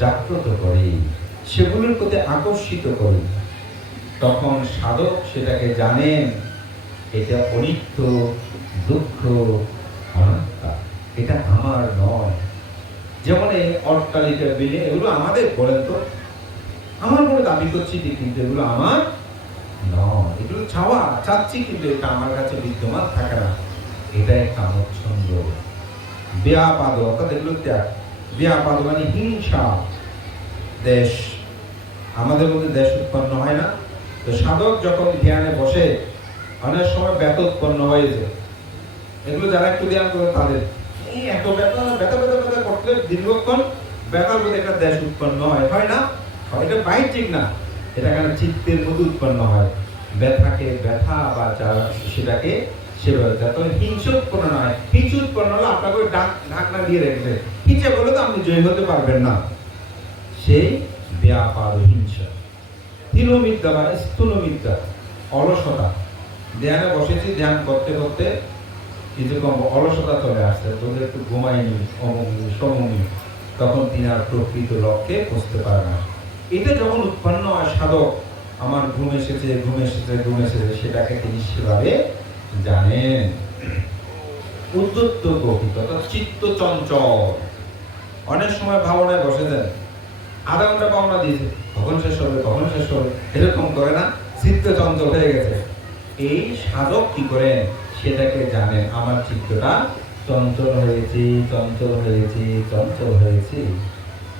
জাগ্রত করে, সেগুলোর প্রতি আকর্ষিত করে, তখন সাধক সেটাকে জানেন এটা অনিত্য, দুঃখ, অনাত্মা, এটা আমার নয়। যেমন এই অট্টালিকা, বিল্ডিং, এগুলো আমাদের, বলেন তো, আমার মনে দাবি করছি যে কিন্তু এগুলো আমার নয়, এগুলো চাচ্ছি কিন্তু এটা আমার কাছে বিদ্যমান থাকে না। এটাই কামচ্ছন্দ, ব্যাপাদ, অর্থাৎ এগুলো ত্যাগ। ব্যাপাদ মানে হিংসা। দেশ, আমাদের মধ্যে দেশ উৎপন্ন হয় না? তো সাধক যখন ধ্যানে বসে অনেক সময় ব্যথা উৎপন্ন হয়েছে, এগুলো যারা একটু ধ্যান করে তাদের এই এত ব্যথা ব্যথা ব্যথা ব্যথা করতে দীর্ঘক্ষণ ব্যথার মধ্যে একটা দেশ উৎপন্ন হয় না? এটা বাহ্যিক না, এটা কেন চিত্তের মধ্যে উৎপন্ন হয়। ব্যথাকে ব্যথা বা সেটাকে সেভাবে, যাতে হিংসা উৎপন্ন না হয়। হিংসা উৎপন্ন হলে আপনাকে ঢাকনা দিয়ে রেখেছে, হিংসা বলে তো আপনি জয় হতে পারবেন না। সেই ব্যাপার হিংসা। হীনমিদ্যা বা স্থূলমিদ্যা, অলসতা। ধ্যানে বসেছি, ধ্যান করতে করতে কিছুক্ষণ অলসতা চলে আসছে, তোদের একটু ঘুমাইনি, অমনি সমনি, তখন তিনি আর প্রকৃত লক্ষ্যে পৌঁছতে পারে না। এটা যখন উৎপন্ন হয়, সাধক আমার ঘুম এসেছে, ঘুম এসেছে, ঘুম এসেছে, সেটাকে তিনি সেভাবে জানেন। উদ্যত প্রকৃত, চিত্ত চঞ্চল। অনেক সময় ভাবনায় বসে দেন, আধা ঘন্টা পাওনা দিয়েছে, কখন শেষ হবে, কখন শেষ হবে, এরকম করে না, চিত্ত চঞ্চল হয়ে গেছে। এই সাধক কি করেন, সেটাকে জানেন, আমার চিত্তটা চঞ্চল হয়েছে, চঞ্চল হয়েছে, চঞ্চল হয়েছে,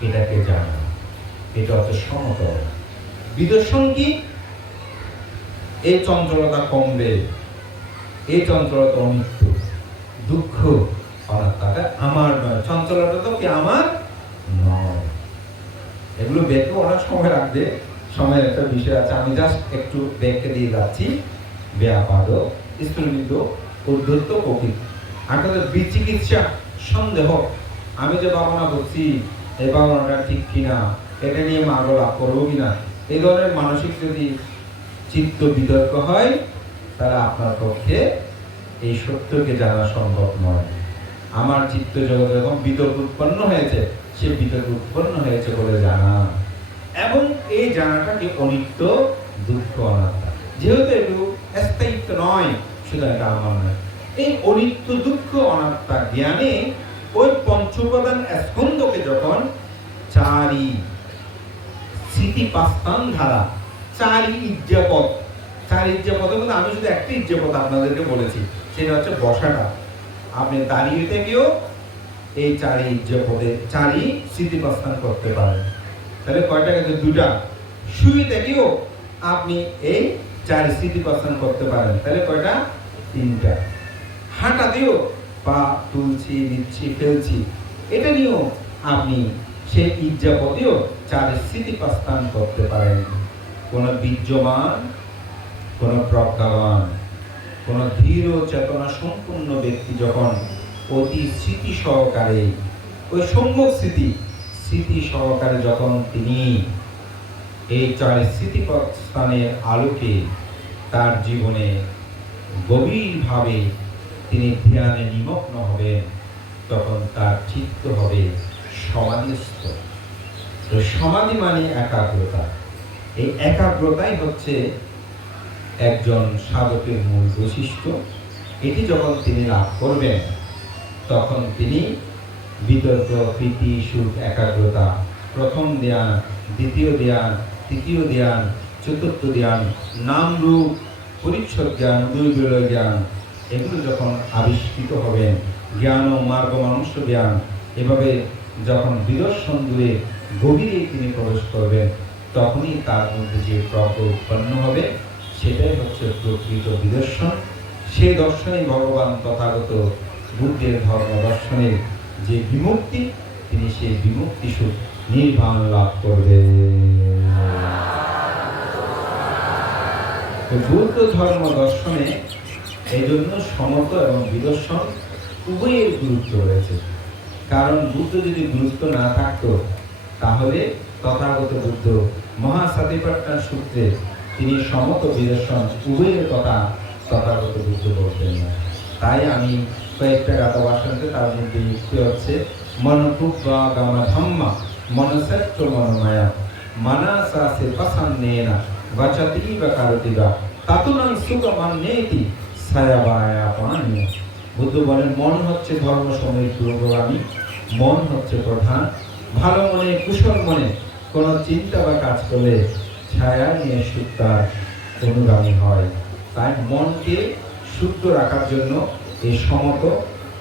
এটাকে জানা, এটা হচ্ছে সমতল। বিদর্শন কি? এই চঞ্চলতা কমবে, এই চঞ্চলতা অনিত্য, দুঃখ, অনাত্মাটা আমার নয়, চঞ্চলতা তো কি আমার নয়। এগুলো দেখে অনেক সময় রাখবে, সময়ের একটা বিষয় আছে, আমি জাস্ট একটু দেখে দিয়ে যাচ্ছি। ব্যাপাদ, স্থূলমিদ্য, উদ্ধত প্রকৃত। আপনাদের বিচিকিৎসা, সন্দেহ, আমি যে ভাবনা করছি এই ভাবনাটা ঠিক কিনা, এটা নিয়ে মার্গ লাভ করবো কিনা, এই ধরনের মানসিক যদি চিত্ত বিতর্ক হয়, তাহলে আপনার পক্ষে এই সত্যকে জানা সম্ভব নয়। আমার চিত্ত জগৎ যখন বিতর্ক উৎপন্ন হয়েছে, সে বিতর্ক উৎপন্ন হয়েছে বলে জানা, এবং এই জানাটাকে অনিত্য, দুঃখ, অনাত্মা। যেহেতু এগুলো স্থায়িত্ব নয়, সুতরাং এটা আমার নয়। এই অনিত্য, দুঃখ, অনাত্মা জ্ঞানে ওই পঞ্চোপাদান স্কন্ধকে যখন চারি স্মৃতি পাস্তান ধারা, চারি ইজ্জাপদ, চারি ইজ্জাপদ, আমি শুধু একটা ইজ্জাপদ আপনাদেরকে বলেছি, সেটা হচ্ছে বসাটা। আপনি দাঁড়িয়ে থেকেও এই চারি ইজ্জাপদে চারি স্মৃতি পাস্তান করতে পারেন। তাহলে কয়টা গেছে? দুটা। শুয়ে থেকেও আপনি এই চারি স্মৃতি পাস্তান করতে পারেন, তাহলে কয়টা? তিনটা। হাঁটা দিয়েও পা তুলছি, দিচ্ছি, ফেলছি, এটা নিয়েও আপনি সেই ইজ্জাপদেও চারি স্মৃতি পাস্তান করতে পারেন। কোন বীর্যমান, কোন প্রজ্ঞাবান, কোন ধীর চেতনা সম্পূর্ণ ব্যক্তি যখন অতি স্মৃতি সহকারে, ওই সম্যক স্মৃতি সহকারে যখন তিনি এই চারি স্মৃতিস্থানের আলোকে তার জীবনে গভীরভাবে তিনি ধ্যানে নিমগ্ন হবেন, তখন তার চিত্ত হবে সমাধিস্থ। তো সমাধি মানে একাগ্রতা। এই একাগ্রতাই হচ্ছে একজন সাধকের মূল বৈশিষ্ট্য। এটি যখন তিনি লাভ করবেন, তখন তিনি বিতর্ক, প্রীতি, সুখ, একাগ্রতা, প্রথম ধ্যান, দ্বিতীয় ধ্যান, তৃতীয় ধ্যান, চতুর্থ ধ্যান, নাম রূপ পরিচ্ছদ জ্ঞান, দুর্বিলয় জ্ঞান, এগুলো যখন আবিষ্কৃত হবেন, জ্ঞান ও মার্গ মানুষ জ্ঞান, এভাবে যখন বিদর্শন দূরে গভীরে তিনি প্রবেশ করবেন, তখনই তার মধ্যে যে প্রজ্ঞা উৎপন্ন হবে, সেটাই হচ্ছে প্রকৃত বিদর্শন। সেই দর্শনে ভগবান তথাগত বুদ্ধের ধর্ম দর্শনের যে বিমুক্তি, তিনি সেই বিমুক্তি সুখ নির্বাণ লাভ করবেন। বুদ্ধ ধর্ম দর্শনে এই জন্য সমত এবং বিদর্শন উভয়ের গুরুত্ব রয়েছে। কারণ বুদ্ধ যদি গুরুত্ব না থাকতো, তাহলে তথাগত বুদ্ধ মহাসাতিপাট্টান সূত্রে তিনি সমত বিদর্শন উভয়ের কথা তথাগত বুদ্ধ বলতেন না। তাই আমি কয়েকটা গাথা বাসন্তে, তার মধ্যে একটি হচ্ছে মনপুব্বা গামা ধাম্মা মনসেচ্চ মনমায়া মানাসা সে পাসান্নেনা বাচাতি বা কারতিবা তাতুনাং সুগমান্নেতি ছায়াবায়া পানীয়। বুদ্ধ বলেন, মন হচ্ছে ধর্ম সময়ের পুরোগামী, মন হচ্ছে প্রধান। ভালো মনে, কুশল মনে কোনো চিন্তা বা কাজ করলে ছায়া নিয়ে সুতার অনুগামী হয়। তাই মনকে শুদ্ধ রাখার জন্য এই সমত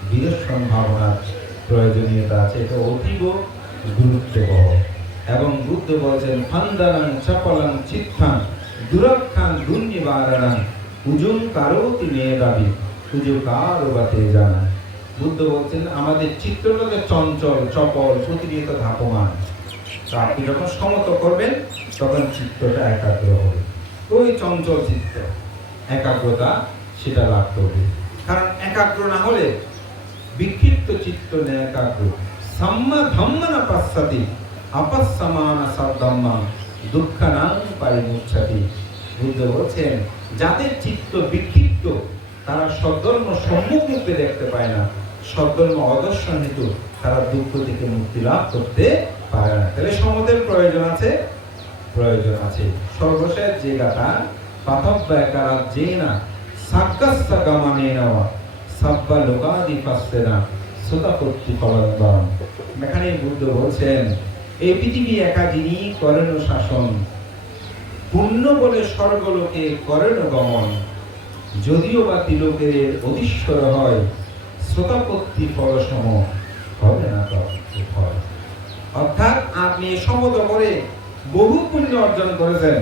বিদর্শন ভাবনার প্রয়োজনীয়তা আছে। এটা অতীব গুরুত্ববহ। এবং বুদ্ধ বলছেন, ফান্দারাং চাপলাং চিত্তাং দুরক্ষাং দুর্নিবারণাং উজুং কারোতি মেধাবী উজুকারো বাতে জানা। বুদ্ধ বলছেন, আমাদের চিত্তটাকে চঞ্চল, চপল, প্রতিনিয়ত ধাপমান। তো আপনি যখন সমত করবেন তখন চিত্তটা একাগ্র হবে। ওই চঞ্চল চিত্ত, একাগ্রতা সেটা লাভ করবে। কারণ একাগ্র না হলে বিক্ষিপ্ত চিত্ত নেই একাগ্র। সাম্মা ধম্মা না পাশ্চাতি আপස්සমানা সাদ্দাম্মা দুঃখানাং পারিমুচ্ছাতি। বুদ্ধ বলছেন, যাদের চিত্ত বিক্ষিপ্ত তারা সদ্ধর্ম সম্মুখ রূপে দেখতে পায় না, সদ্ধর্ম অদর্শন হেতু তারা দুঃখ থেকে মুক্তি লাভ করতে পারে না। তাহলে সমতের প্রয়োজন আছে, প্রয়োজন আছে। সর্বশেষ যে গাথা পাথব্যাকারা জেনা সাক্কাস্তা গামানে নেওয়া সাব্বা লোকাদি পাস্তেনা সুতাপত্তি ফলদ্বারম। এখানে বুদ্ধ বলছেন, এই পৃথিবী একা যিনি করেন শাসন, পুণ্য বলে স্বর্গলোকে করেন গমন, যদিও বা তিলকের অধীশ্বর হয় শ্রোতাপত্তি ফলসম হবে না ফল। অর্থাৎ আপনি সমত করে বহু পুণ্য অর্জন করেছেন,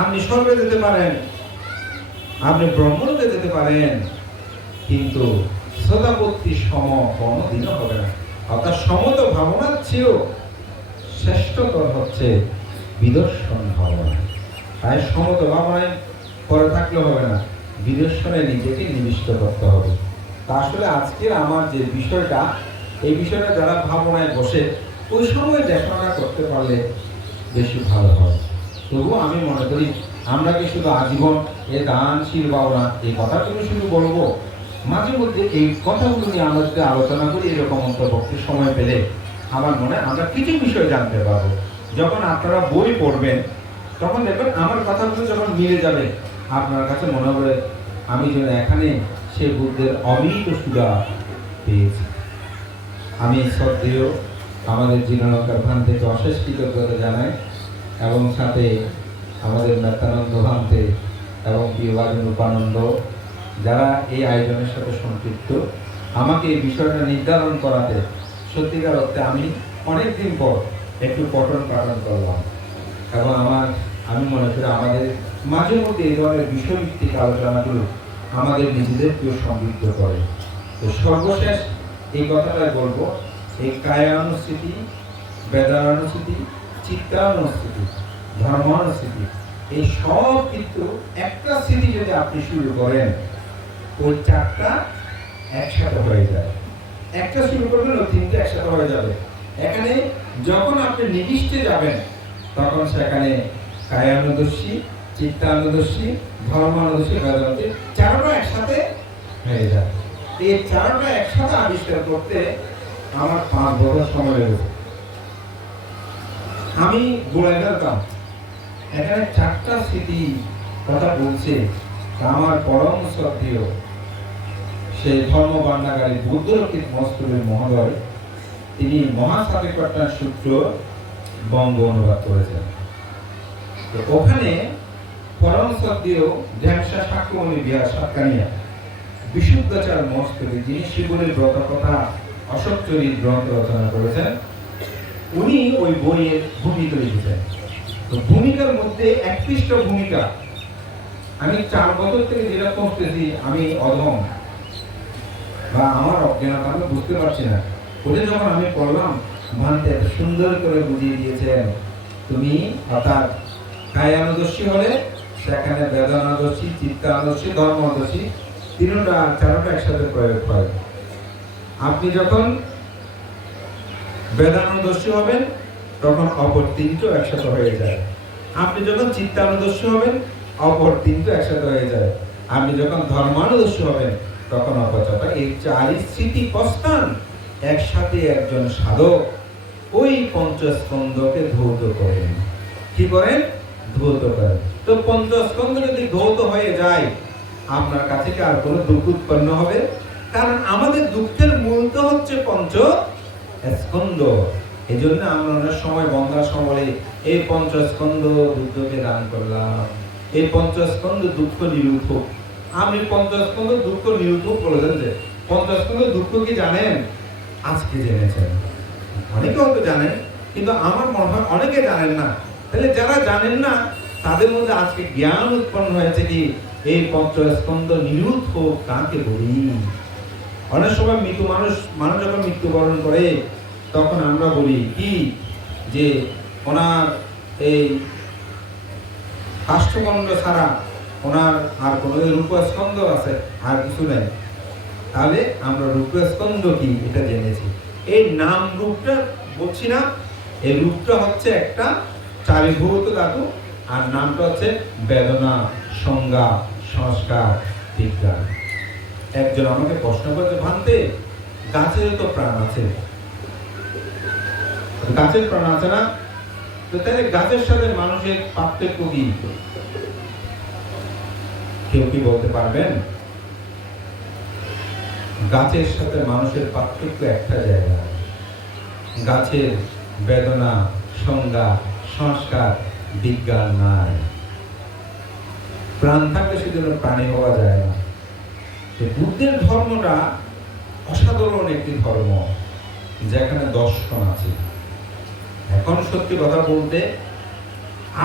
আপনি স্বর্গে যেতে পারেন, আপনি ব্রহ্মলোকে যেতে পারেন, কিন্তু শ্রোতাপত্তি সম কোনদিনও হবে না। অর্থাৎ সমত ভাবনার চেয়েও শ্রেষ্ঠতর হচ্ছে বিদর্শন ভাবনা। তাই সমত ভাবনায় পরে থাকলে হবে না, বিদর্শনে নিজেকে নিবিষ্ট করতে হবে। তা আসলে আজকে আমার যে বিষয়টা, এই বিষয়টা যারা ভাবনায় বসে ওই সময় দেখাশোনা করতে পারলে বেশি ভালো হয়। তবুও আমি মনে করি আমরা কি শুধু আজীবন এ দানশীল ভাবনা এই কথাগুলো শুধু বলবো, মাঝে মধ্যে এই কথাগুলো নিয়ে আমরা যদি আলোচনা করি এরকম অন্তর্ভুক্তি সময় পেলে আমার মনে হয় আমরা কিছু বিষয় জানতে পারবো। যখন আপনারা বই পড়বেন তখন দেখবেন আমার কথাগুলো যখন মিলে যাবে, আপনার কাছে মনে হবে আমি যেন এখানে সে বুদ্ধের অমিত সুধা পেয়েছি। আমি শ্রদ্ধেয় আমাদের জীবনকার ভান থেকে অশেষ কৃতজ্ঞতা জানাই, এবং সাথে আমাদের মেত্তানন্দ ভান্তে এবং প্রিয়বাজন উপানন্দ যারা এই আয়োজনের সাথে সম্পৃক্ত, আমাকে এই বিষয়টা নির্ধারণ করাতে সত্যিকার অর্থে আমি অনেকদিন পর একটু পঠন পাঠন করলাম। এবং আমি মনে করি আমাদের মাঝে মধ্যে এই ধরনের বিষয়ভিত্তিক আলোচনাগুলো আমাদের নিজেদেরকেও সমৃদ্ধ করে। তো সর্বশেষ এই কথাটাই বলবো, এই কায়ানুস্থিতি, বেদানুস্থিতি, চিত্তানুস্থিতি, ধর্মানুস্থিতি, এই সব কিন্তু একটা স্থিতি যদি আপনি শুরু করেন ওই চারটা একসাথে হয়ে যায়। একটা শুরু করবেন ও তিনটে একসাথে হয়ে যাবে। এখানে যখন আপনি নিবিষ্টে যাবেন তখন সেখানে কায়ানুদর্শী, চিত্তানুদর্শী, ধর্মানুদর্শী, বেদানুদর্শী চারটা একসাথে হয়ে যায়। এই চারটা একসাথে আবিষ্কার করতে আমার 5 বছর সময় লেগেছে। আমি গোড়ায় ফেলতাম এখানে চারটা স্মৃতি কথা বলছে। আমার পরম শ্রদ্ধেয় সেই ধর্ম বর্ণাগারী বুদ্ধরক্ষিত মস্তূরের মহোদয়, তিনি মহাসাবিকট্টান সূত্র বঙ্গ অনুবাদ করেছেন। তো ওখানে পরম শ্রদ্ধেয় ঢ্যামসা সাক্ষ্যমণি বিহার সাতকানিয়া বিশুদ্ধাচার মস্তূরী, যিনি শিবনের ব্রত কথা অশোকচরিত গ্রন্থ রচনা করেছেন, উনি ওই বইয়ের ভূমিকা লিখেছেন। তো ভূমিকার মধ্যে একত্রিশটা ভূমিকা আমি 4 বছর থেকে যেটা করতেছি, আমি অধম বা আমার অজ্ঞানতা, আমি বুঝতে পারছি না। ওটা যখন আমি পড়লাম, ভান্তে এত সুন্দর করে বুঝিয়ে দিয়েছেন, তুমি অর্থাৎ কায়ানুদর্শী হলে সেখানে বেদানুদর্শী, চিত্তানুদর্শী, ধর্মানুদর্শী চারটা একসাথে প্রয়োগ হয়। আপনি যখন বেদানুদর্শী হবেন তখন অপর তিনটেও একসাথে হয়ে যায়। আপনি যখন চিত্তানুদর্শী হবেন অপর তিনটে একসাথে হয়ে যায়। আপনি যখন ধর্মানুদর্শী হবেন তখন অপচাপা, এই চারি স্মৃতি প্রস্থান একসাথে একজন সাধক ওই পঞ্চস্কন্ধকে ধৌত করেন। কি করেন? ধৌত করেন। তো পঞ্চস্কন্ধ যদি ধৌত হয়ে যায়, আপনার কাছে কি আর কোনো দুঃখ উৎপন্ন হবে? কারণ আমাদের দুঃখের মূল তো হচ্ছে পঞ্চ স্কন্ধ। এই জন্য আমরা অনেক সময় বন্ধার সময় এই পঞ্চস্কন্ধ বুদ্ধকে দান করলাম, এই পঞ্চস্কন্ধ দুঃখ নিরূপক। আপনি পঞ্চস্কন্ধ দুঃখ নিরূপক বলেছেন যে পঞ্চস্কন্ধ দুঃখ কি জানেন? আজকে জেনেছেন, অনেকে হয়তো জানেন, কিন্তু আমার মনে হয় অনেকে জানেন না। তাহলে যারা জানেন না তাদের মধ্যে আজকে জ্ঞান উৎপন্ন হয়েছে কি এই পঞ্চস্কন্ধ নিরূপক কাকে বলি। অনেক সময় মৃত্যু মানুষ যখন মৃত্যুবরণ করে তখন আমরা বলি কি যে ওনার এই কাষ্ঠখণ্ড ছাড়া ওনার আর কোনো রূপস্কন্ধ আছে, আর কিছু নেই। তাহলে আমরা রূপস্কন্ধ কি এটা জেনেছি। এই নাম রূপটা বলছি না, এই রূপটা হচ্ছে একটা চারিভূত ধাতু, আর নামটা হচ্ছে বেদনা, সংজ্ঞা, সংস্কার, বিজ্ঞান। একজন আমাকে প্রশ্ন করতে, ভান্তে গাছের তো প্রাণ আছে, গাছের প্রাণ আছে না? তো তাহলে গাছের সাথে মানুষের পার্থক্য কি? কেউ কি বলতে পারবেন? গাছের সাথে মানুষের পার্থক্য একটা জায়গা। গাছের বেদনা, সংজ্ঞা, সংস্কার, বিজ্ঞান নাই। প্রাণ থাকলে সেজন্য প্রাণী হওয়া যায় না। বুদ্ধের ধর্মটা অসাধারণ একটি ধর্ম, যেখানে দর্শন আছে। এখন সত্যি কথা বলতে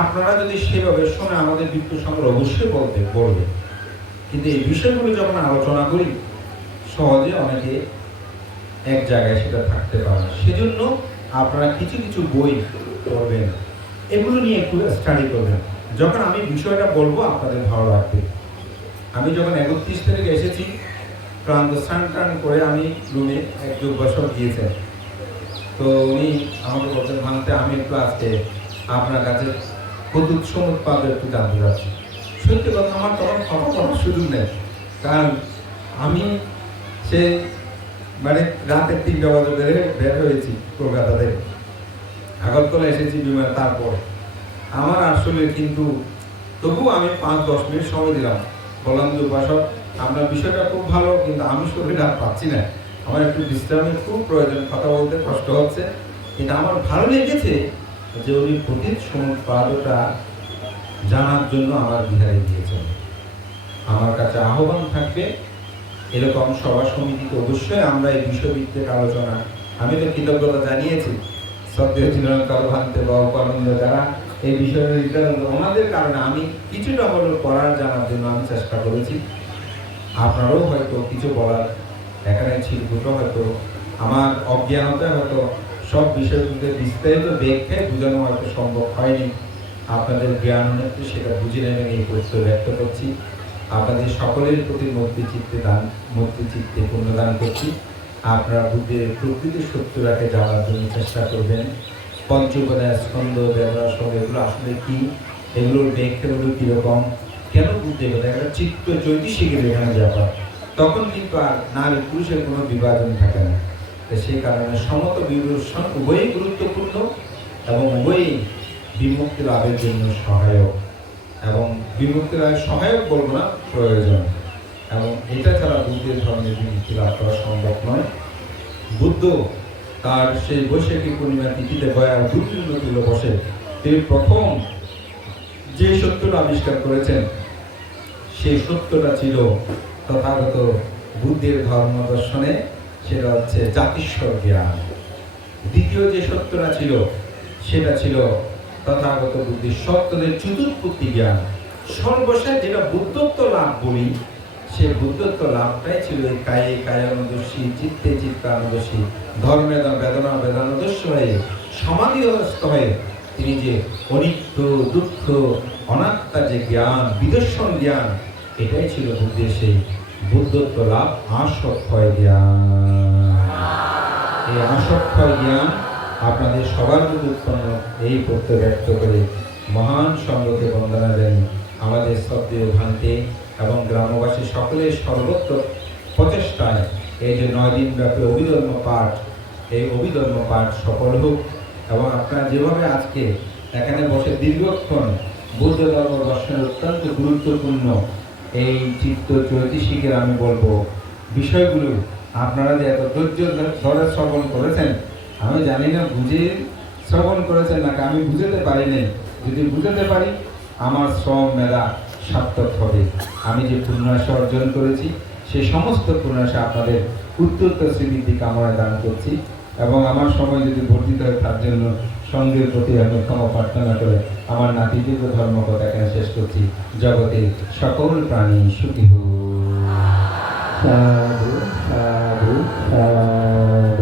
আপনারা যদি সেভাবে শোনে আমাদের বিদ্যুৎ সংগ্রহ অবশ্যই বলবে, কিন্তু এই বিষয়গুলো যখন আলোচনা করি সহজে অনেকে এক জায়গায় সেটা থাকতে পারে। সেজন্য আপনারা কিছু কিছু বই পড়বেন, এগুলো নিয়ে একটু স্টাডি করবেন। যখন আমি বিষয়টা বলবো আপনাদের ভালো লাগবে। আমি যখন 31 তারিখে এসেছি, ক্লান্ত স্নান টান করে আমি রুমে এক বছর গিয়েছেন, তো উনি আমাকে বলতেন, ভাঙতে আমি একটু আজকে আপনার কাছে প্রদ্যুৎ সমুৎপাদ একটু জানতে চাচ্ছি। সত্যি কথা, আমার তখন কথা বলার সুযোগ নেই, কারণ আমি সে মানে রাতের 3টা বাজে বের হয়েছি কলকাতা থেকে, আগরতলা এসেছি বিমান। তারপর আমার আসলে কিন্তু তবু আমি 5-10 মিনিট সময় দিলাম, বললাম যে উপাসক আপনার বিষয়টা খুব ভালো, কিন্তু আমি শরীরে আর পাচ্ছি না, আমার একটু বিশ্রামের খুব প্রয়োজন, কথা বলতে কষ্ট হচ্ছে। কিন্তু আমার ভালো লেগেছে যে উনি প্রতীক সমুৎপাদটা জানার জন্য আমার বিহারে গিয়েছেন। আমার কাছে আহ্বান থাকবে, এরকম সভা সমিতিতে অবশ্যই আমরা এই বিষয়ভিত্তিক আলোচনা, আমি তো কৃতজ্ঞতা জানিয়েছি শ্রদ্ধেয় চিরন্তন ভান্তে বা উপানন্দ যারা এই বিষয়ে ওনাদের কারণে আমি কিছুটা হলেও পড়ার জানার জন্য আমি চেষ্টা করেছি। আপনারাও হয়তো কিছু বলার এখানে ছিল, হয়তো আমার অজ্ঞানতায় হয়তো সব বিষয়গুলোতে বিস্তারিত ব্যাখ্যায় বোঝানো হয়তো সম্ভব হয়নি। আপনাদের জ্ঞান অনুযায়ী সেটা বুঝে নেবেন এই প্রত্যয় ব্যক্ত করছি। আপনাদের সকলের প্রতি মূর্তিচিত্তে পুণ্যদান করছি। আপনারা বুদ্ধের প্রকৃতির সত্যটাকে জানার জন্য চেষ্টা করবেন। পঞ্চোপাধ্যায়, স্কন্ধ, বেদনা, সঙ্গে এগুলো আসলে কি, এগুলোর ব্যাখ্যাগুলো কীরকম, কেন বুদ্ধে কথা, একটা চিত্ত জ্যোতিষিকের এখানে ব্যাপার। তখন কিন্তু আর নারী পুরুষের কোনো বিভাজন থাকে না। সেই কারণে সমত বিভূষণ উভয়ই গুরুত্বপূর্ণ এবং উভয়ই বিমুক্তি লাভের জন্য সহায়ক, এবং বিমুক্তি লাভের সহায়ক বলবো না, প্রয়োজন। এবং এটা ছাড়া বুদ্ধের ধর্মের বিমুক্তি লাভ করা সম্ভব নয়। বুদ্ধ তার সেই বৈশাখী পূর্ণিমা তিথিতে গয়ার দুর্দিন তুলে বসে তিনি প্রথম যে সত্যটা আবিষ্কার করেছেন, সেই সত্যটা ছিল তথাগত বুদ্ধের ধর্ম দর্শনে, সেটা হচ্ছে জাতিস্বর জ্ঞান। দ্বিতীয় যে সত্যটা ছিল সেটা ছিল তথাগত বুদ্ধির সত্যদের চতুর্পত্তি জ্ঞান। সর্বশেষ যেটা বুদ্ধত্ব লাভ বলি, সে বুদ্ধত্ব লাভটাই ছিল এই কায়ে কায়ানুদর্শী, চিত্তে চিত্তানুদর্শী, ধর্মে বেদনা বেদনাদর্শী হয়ে সমাধিস্থ হয়ে তিনি যে অনিত্য, দুঃখ, অনাত্মা যে জ্ঞান, বিদর্শন জ্ঞান, এটাই ছিল বুদ্ধের সেই বুদ্ধত্ব লাভ, আসক্ষয় জ্ঞান। এই আসক্ষয় জ্ঞান আপনাদের সবার মধ্যে উৎপন্ন, এই প্রত্যয় ব্যক্ত করে মহান সঙ্গকে বন্দনা জানি। আমাদের শ্রদ্ধেয় ভান্তে এবং গ্রামবাসী সকলের সর্বত্র প্রচেষ্টায় এই যে 9 দিন ব্যাপী অভিধর্ম পাঠ, এই অভিধর্ম পাঠ সফল হোক এবং আপনারা যেভাবে আজকে এখানে বসে দীর্ঘক্ষণ বুদ্ধ ধর্ম দর্শনের অত্যন্ত গুরুত্বপূর্ণ এই চিত্ত জ্যোতিষিকের আমি বলবো বিষয়গুলো আপনারা যে এত ধৈর্য ধরে শ্রবণ করেছেন, আমি জানি না বুঝে শ্রবণ করেছেন নাকি আমি বুঝতে পারিনি। যদি বুঝতে পারি আমার শ্রম মেধা সার্থক হবে। আমি যে পুণ্যাশা অর্জন করেছি সেই সমস্ত পুণ্যাশা আপনাদের উত্তরোত্তর শ্রীবৃদ্ধি কামনায় দান করছি এবং আমার সময় যদি বর্ধিত হয় তার জন্য সঙ্গের প্রতি আমি ক্ষমা প্রার্থনা করে আমার নাতিদীর্ঘ ধর্মকথা এখানে শেষ করছি। জগতের সকল প্রাণী সুখী হোক। সাধু সাধু সাধু।